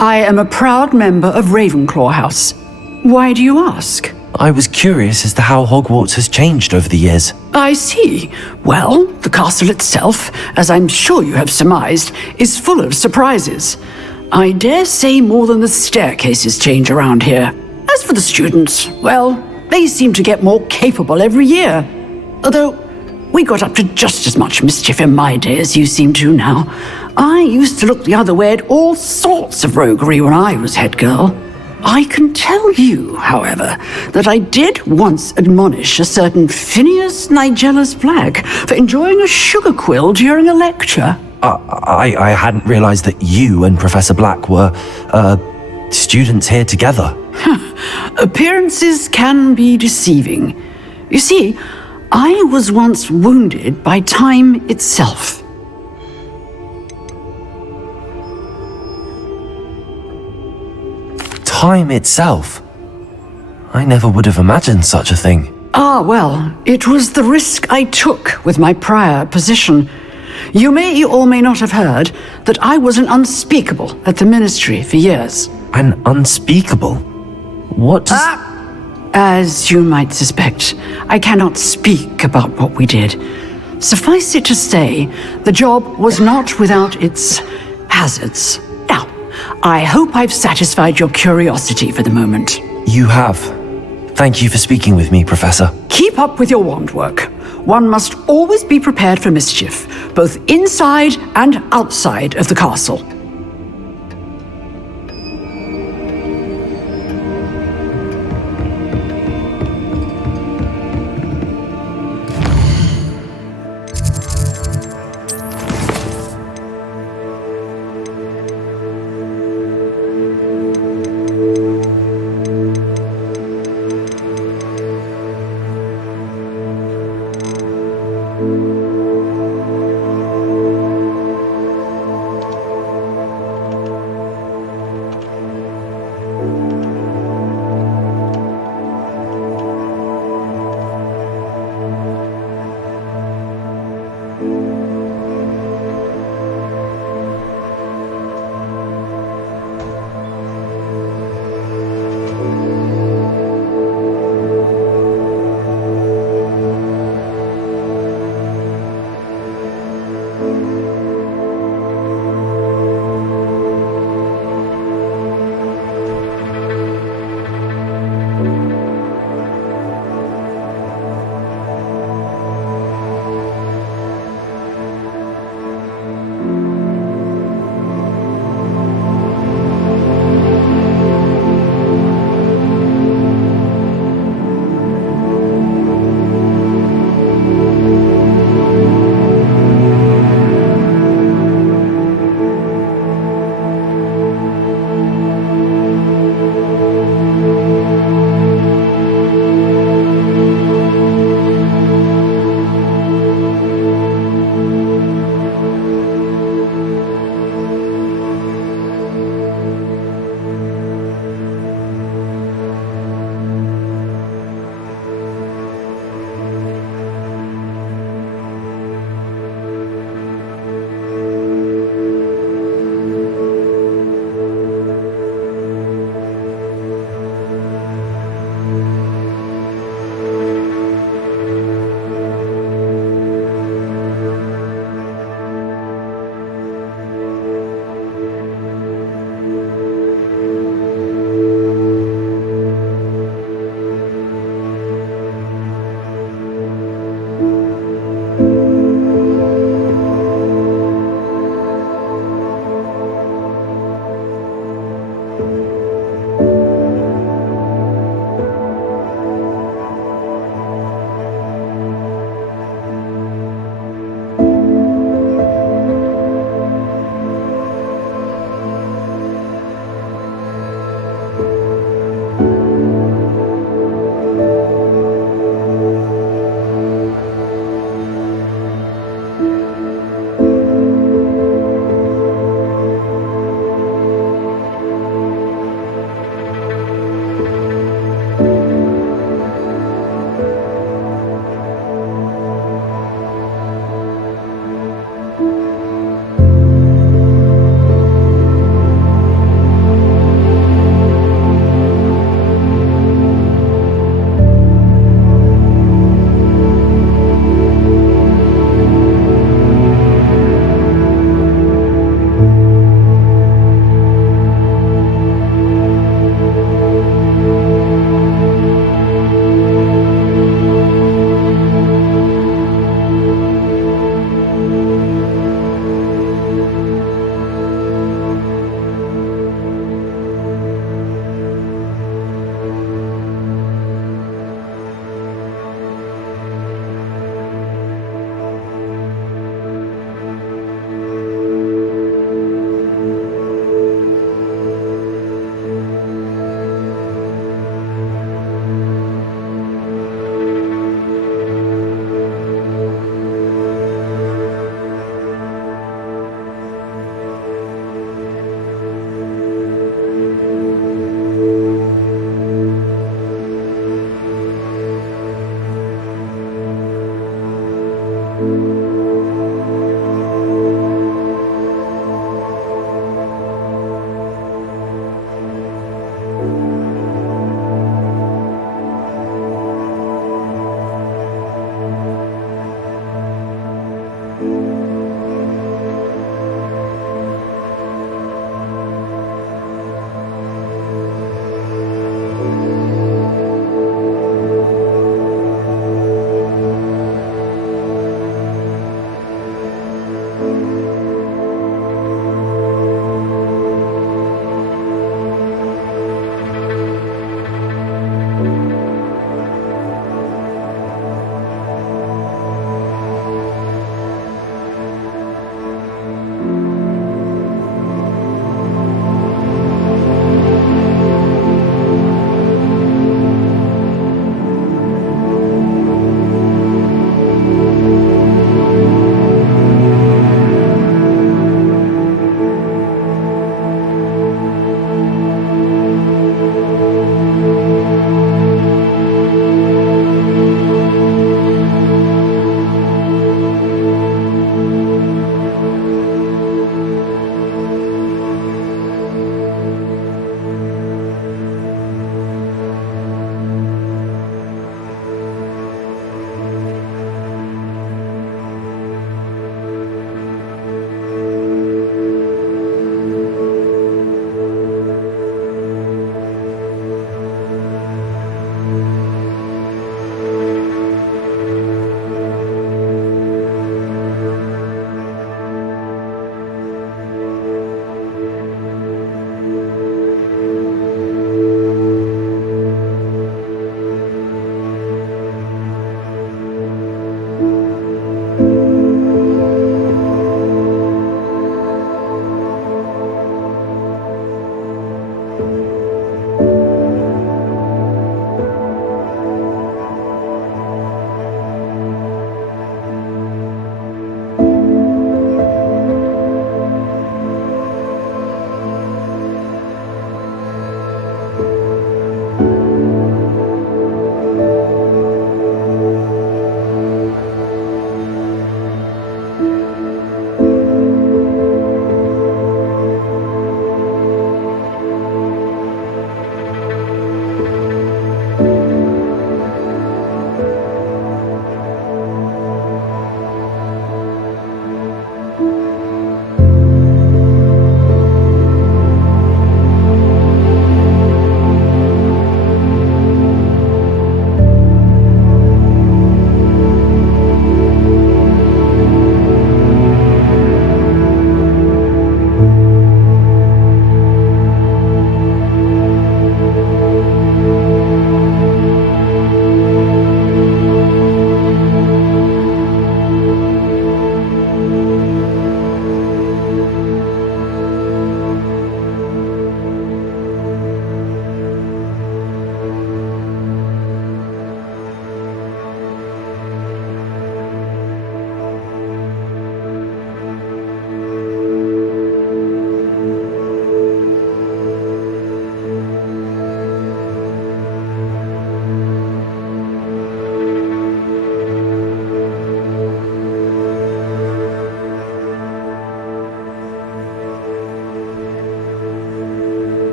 I am a proud member of Ravenclaw House. Why do you ask? I was curious as to how Hogwarts has changed over the years. I see. Well, the castle itself, as I'm sure you have surmised, is full of surprises. I dare say more than the staircases change around here. As for the students, well, they seem to get more capable every year. Although, we got up to just as much mischief in my day as you seem to now. I used to look the other way at all sorts of roguery when I was head girl. I can tell you, however, that I did once admonish a certain Phineas Nigella's Black for enjoying a sugar quill during a lecture. I hadn't realized that you and Professor Black were, students here together. Appearances can be deceiving. You see, I was once wounded by time itself. Time itself? I never would have imagined such a thing. Ah, well, it was the risk I took with my prior position. You may or may not have heard that I was an unspeakable at the Ministry for years. An unspeakable? What does... As you might suspect, I cannot speak about what we did. Suffice it to say, the job was not without its hazards. Now, I hope I've satisfied your curiosity for the moment. You have. Thank you for speaking with me, Professor. Keep up with your wand work. One must always be prepared for mischief, both inside and outside of the castle.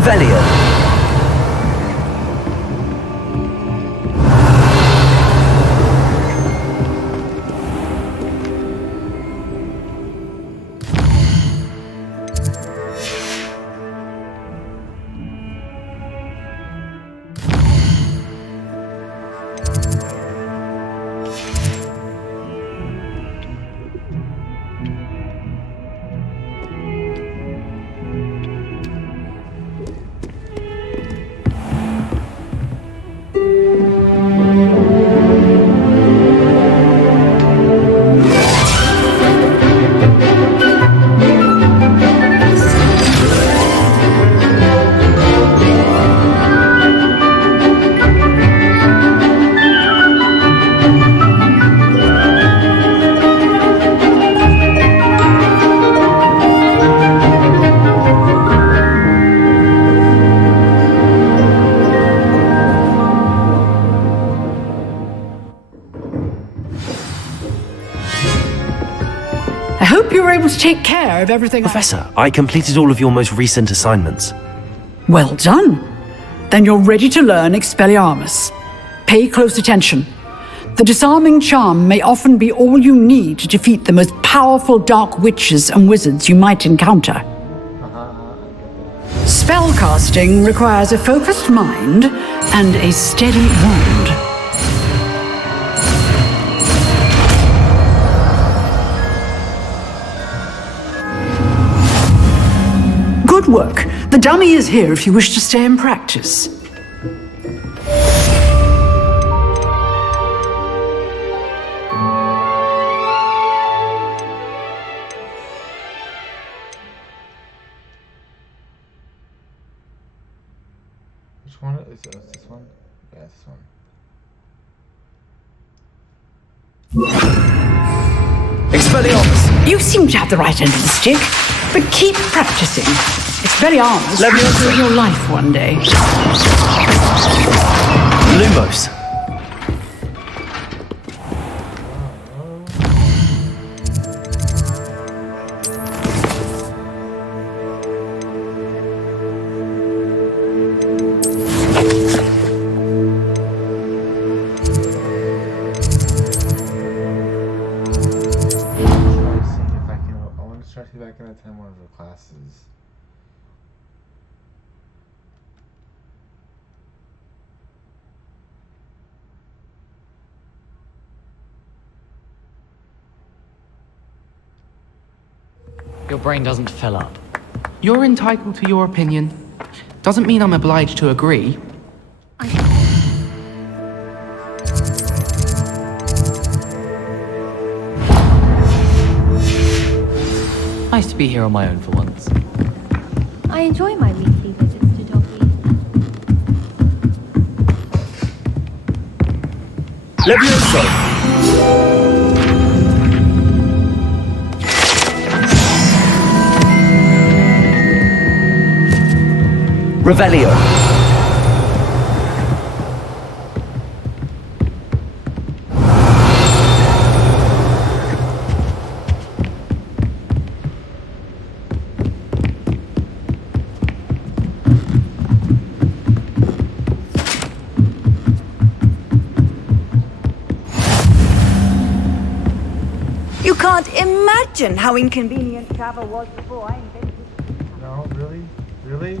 Revelio. I hope you were able to take care of everything. Professor, I completed all of your most recent assignments. Well done. Then you're ready to learn Expelliarmus. Pay close attention. The disarming charm may often be all you need to defeat the most powerful dark witches and wizards you might encounter. Spellcasting requires a focused mind and a steady wand. Good work. The dummy is here if you wish to stay and practice. Which one is this one? Yeah, this one. Expelliarmus! You seem to have the right end of the stick, but keep practicing. Expelliarmus will ruin your life one day. Lumos. Try to see if I can attend one of her classes. Your brain doesn't fill up. You're entitled to your opinion. Doesn't mean I'm obliged to agree. Nice to be here on my own for once. I enjoy my weekly visits to Doggy. Levioso! Revelio. You can't imagine how inconvenient travel was before I invented it. No, really? Really?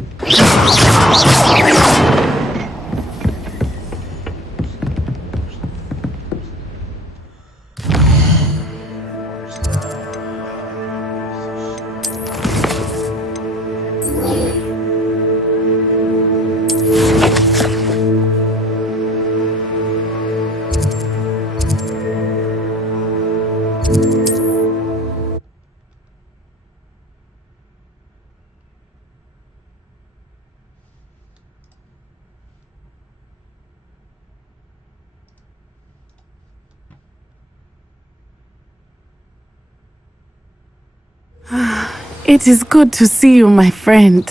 It is good to see you, my friend.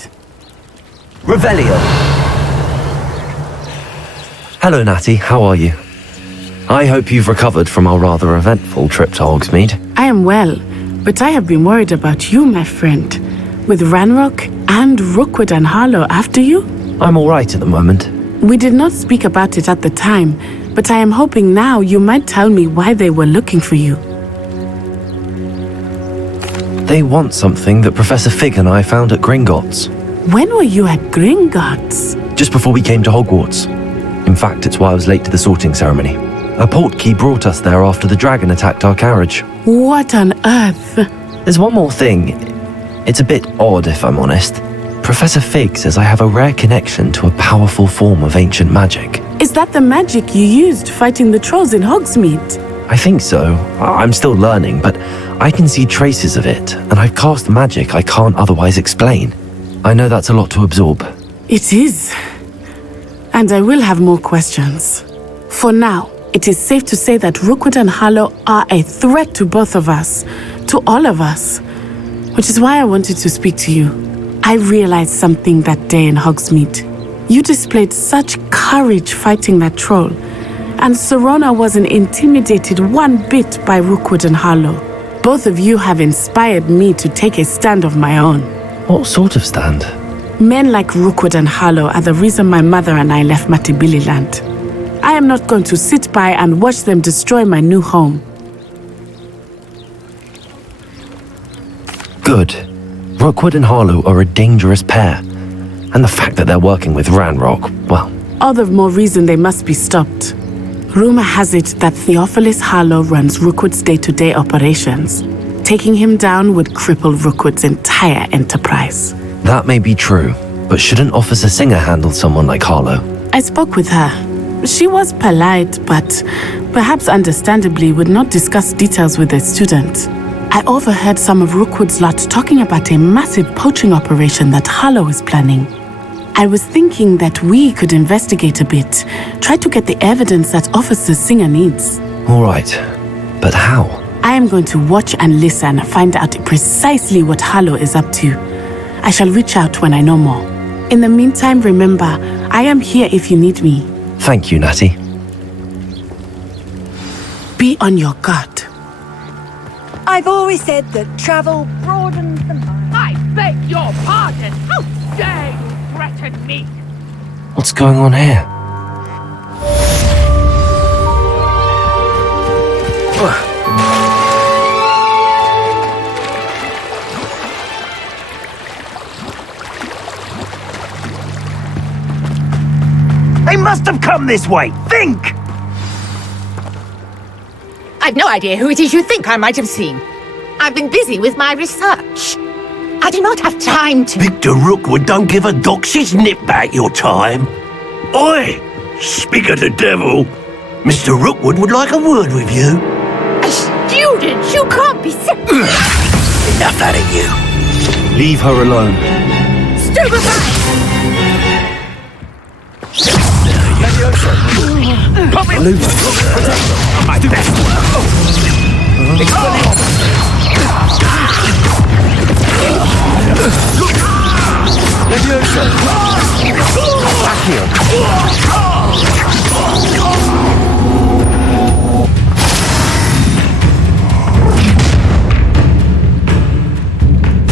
Revelio. Hello, Natty. How are you? I hope you've recovered from our rather eventful trip to Hogsmeade. I am well, but I have been worried about you, my friend. With Ranrock, And Rookwood and Harlow after you? I'm alright at the moment. We did not speak about it at the time, but I am hoping now you might tell me why they were looking for you. They want something that Professor Fig and I found at Gringotts. When were you at Gringotts? Just before we came to Hogwarts. In fact, it's why I was late to the sorting ceremony. A portkey brought us there after the dragon attacked our carriage. What on earth? There's one more thing. It's a bit odd, if I'm honest. Professor Fig says I have a rare connection to a powerful form of ancient magic. Is that the magic you used fighting the trolls in Hogsmeade? I think so. I'm still learning, but I can see traces of it, and I've cast magic I can't otherwise explain. I know that's a lot to absorb. It is. And I will have more questions. For now, it is safe to say that Rookwood and Harlow are a threat to both of us, to all of us. Which is why I wanted to speak to you. I realized something that day in Hogsmeade. You displayed such courage fighting that troll, and Serona wasn't intimidated one bit by Rookwood and Harlow. Both of you have inspired me to take a stand of my own. What sort of stand? Men like Rookwood and Harlow are the reason my mother and I left Matibililand. I am not going to sit by and watch them destroy my new home. Good. Rookwood and Harlow are a dangerous pair. And the fact that they're working with Ranrock, well... All the more reason they must be stopped. Rumor has it that Theophilus Harlow runs Rookwood's day-to-day operations. Taking him down would cripple Rookwood's entire enterprise. That may be true, but shouldn't Officer Singer handle someone like Harlow? I spoke with her. She was polite, but perhaps understandably would not discuss details with a student. I overheard some of Rookwood's lot talking about a massive poaching operation that Harlow is planning. I was thinking that we could investigate a bit, try to get the evidence that Officer Singer needs. All right, but how? I am going to watch and listen, find out precisely what Harlow is up to. I shall reach out when I know more. In the meantime, remember, I am here if you need me. Thank you, Natty. Be on your guard. I've always said that travel broadens the mind. I beg your pardon! How dare you threaten me? What's going on here? They must have come this way! Think! I've no idea who it is you think I might have seen. I've been busy with my research. I do not have time to... Victor Rookwood don't give a doxy's nip back your time. Oi! Speak of the devil. Mr. Rookwood would like a word with you. A student? You can't be sick. Enough out of you. Leave her alone. Stupefy! My best.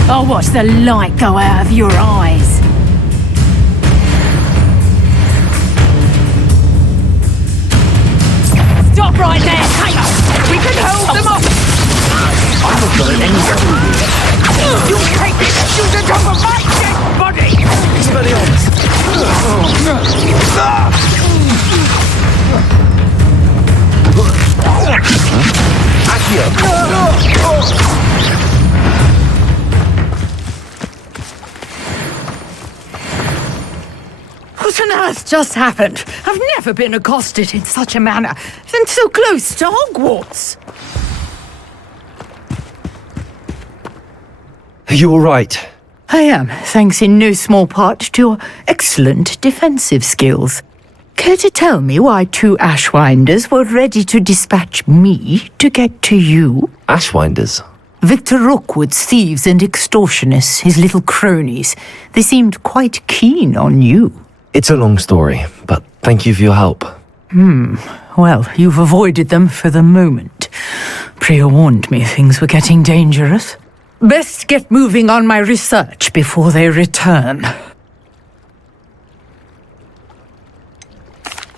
I'll watch the light go out of your eyes. Stop right there, Taylor! We can hold them off! I'm not going anywhere. You take this student off of my dead body! Expelliarmus! What on earth just happened? I've never been accosted in such a manner, and so close to Hogwarts. Are you all right? I am, thanks in no small part to your excellent defensive skills. Care to tell me why two Ashwinders were ready to dispatch me to get to you? Ashwinders? Victor Rookwood's thieves and extortionists, his little cronies. They seemed quite keen on you. It's a long story, but thank you for your help. Well, you've avoided them for the moment. Priya warned me things were getting dangerous. Best get moving on my research before they return.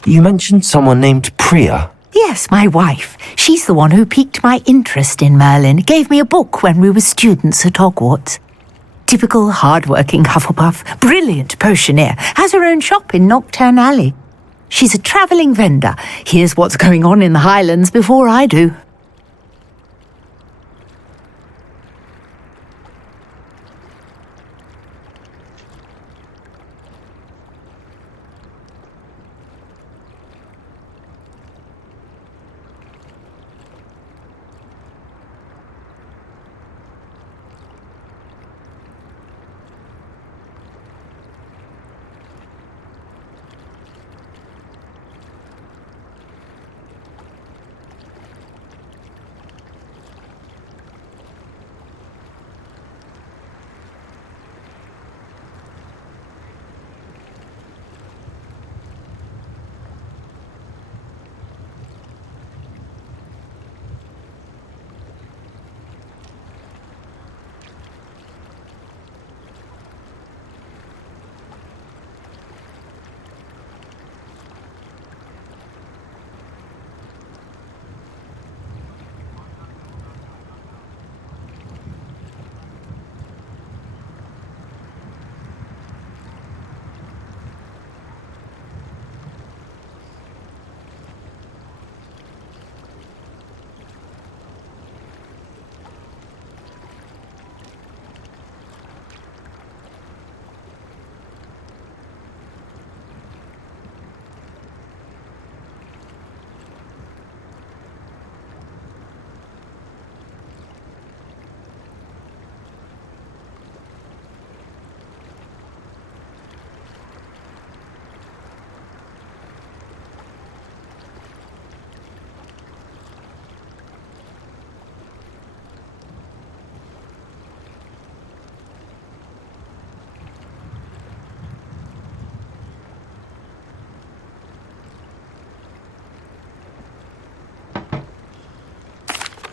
You mentioned someone named Priya. Yes, my wife. She's the one who piqued my interest in Merlin. Gave me a book when we were students at Hogwarts. Typical hard-working Hufflepuff, brilliant potioneer, has her own shop in Nocturne Alley. She's a travelling vendor. Hears what's going on in the Highlands before I do.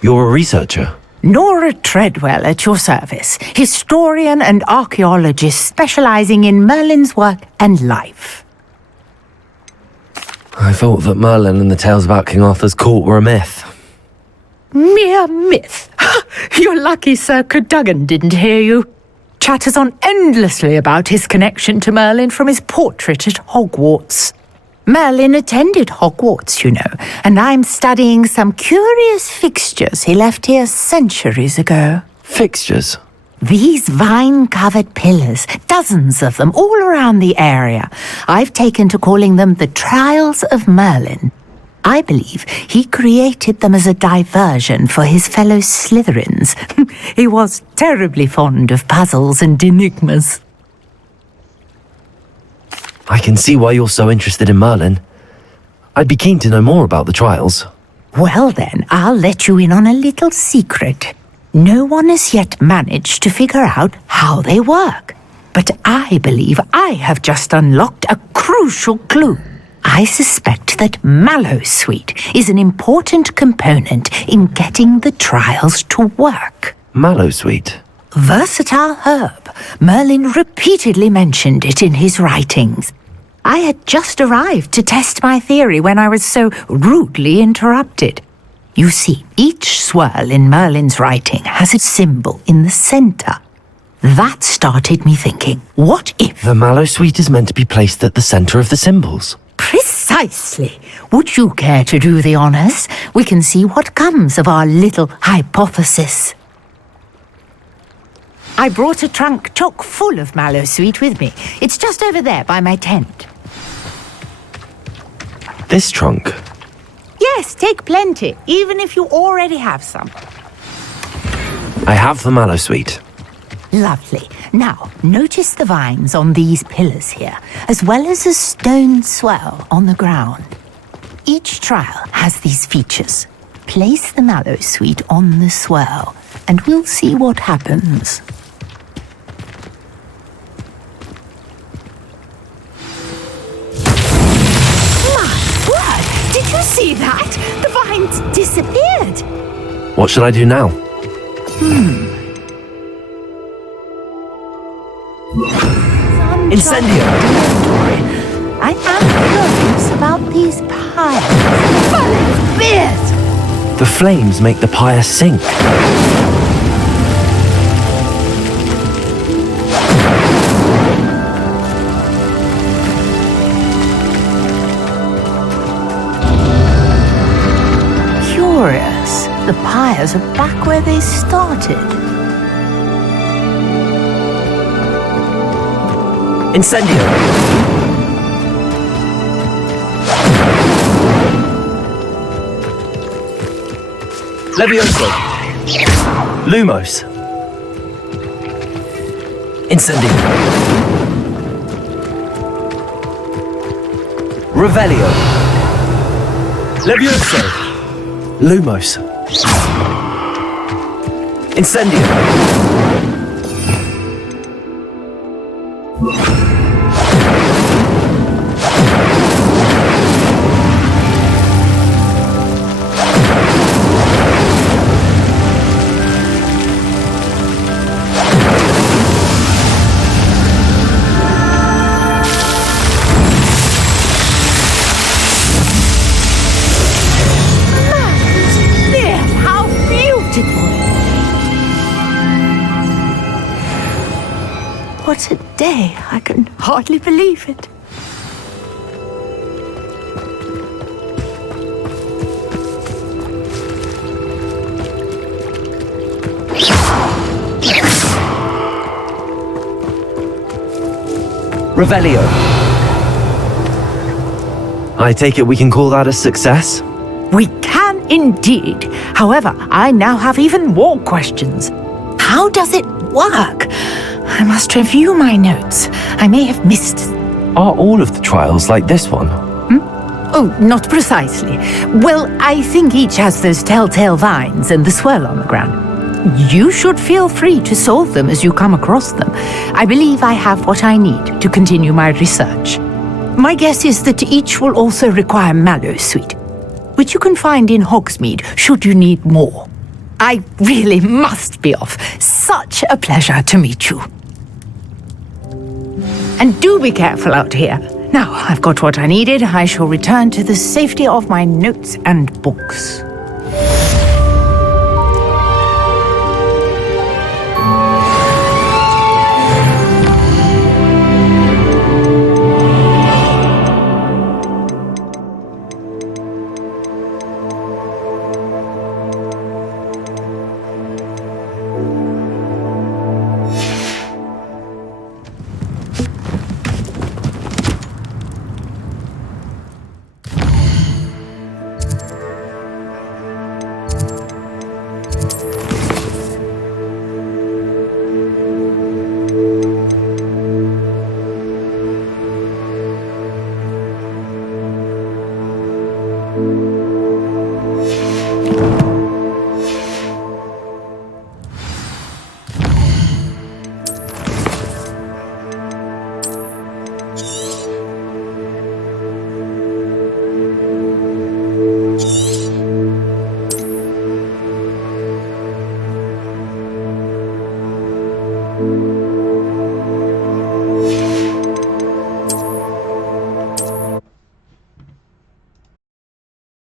You're a researcher? Nora Treadwell at your service, historian and archaeologist specialising in Merlin's work and life. I thought that Merlin and the tales about King Arthur's court were a myth. Mere myth. You're lucky Sir Cadogan didn't hear you. Chatters on endlessly about his connection to Merlin from his portrait at Hogwarts. Merlin attended Hogwarts, you know, and I'm studying some curious fixtures he left here centuries ago. Fixtures? These vine-covered pillars, dozens of them all around the area. I've taken to calling them the Trials of Merlin. I believe he created them as a diversion for his fellow Slytherins. He was terribly fond of puzzles and enigmas. I can see why you're so interested in Merlin. I'd be keen to know more about the trials. Well then, I'll let you in on a little secret. No one has yet managed to figure out how they work. But I believe I have just unlocked a crucial clue. I suspect that Mallowsweet is an important component in getting the trials to work. Mallowsweet? Versatile herb. Merlin repeatedly mentioned it in his writings. I had just arrived to test my theory when I was so rudely interrupted. You see, each swirl in Merlin's writing has a symbol in the centre. That started me thinking, what if... The Mallowsweet is meant to be placed at the centre of the symbols. Precisely. Would you care to do the honours? We can see what comes of our little hypothesis. I brought a trunk chock full of Mallowsweet with me. It's just over there by my tent. This trunk? Yes, take plenty, even if you already have some. I have the Mallowsweet. Lovely. Now, notice the vines on these pillars here, as well as a stone swell on the ground. Each trial has these features. Place the Mallowsweet on the swell, and we'll see what happens. Did you see that? The vines disappeared. What should I do now? Incendio! I am curious about these piles. Bullet beers! The flames make the pyre sink. Curious. The pyres are back where they started. Incendio! Levioso! Lumos! Incendio! Revelio! Levioso! Lumos! Incendio! How beautiful! What a day! I can hardly believe it. Revelio! I take it we can call that a success? We can indeed. However, I now have even more questions. How does it work? I must review my notes. I may have missed. Are all of the trials like this one? Oh, not precisely. Well, I think each has those telltale vines and the swirl on the ground. You should feel free to solve them as you come across them. I believe I have what I need to continue my research. My guess is that each will also require Mallowsweet, which you can find in Hogsmeade should you need more. I really must be off. Such a pleasure to meet you. And do be careful out here. Now I've got what I needed, I shall return to the safety of my notes and books.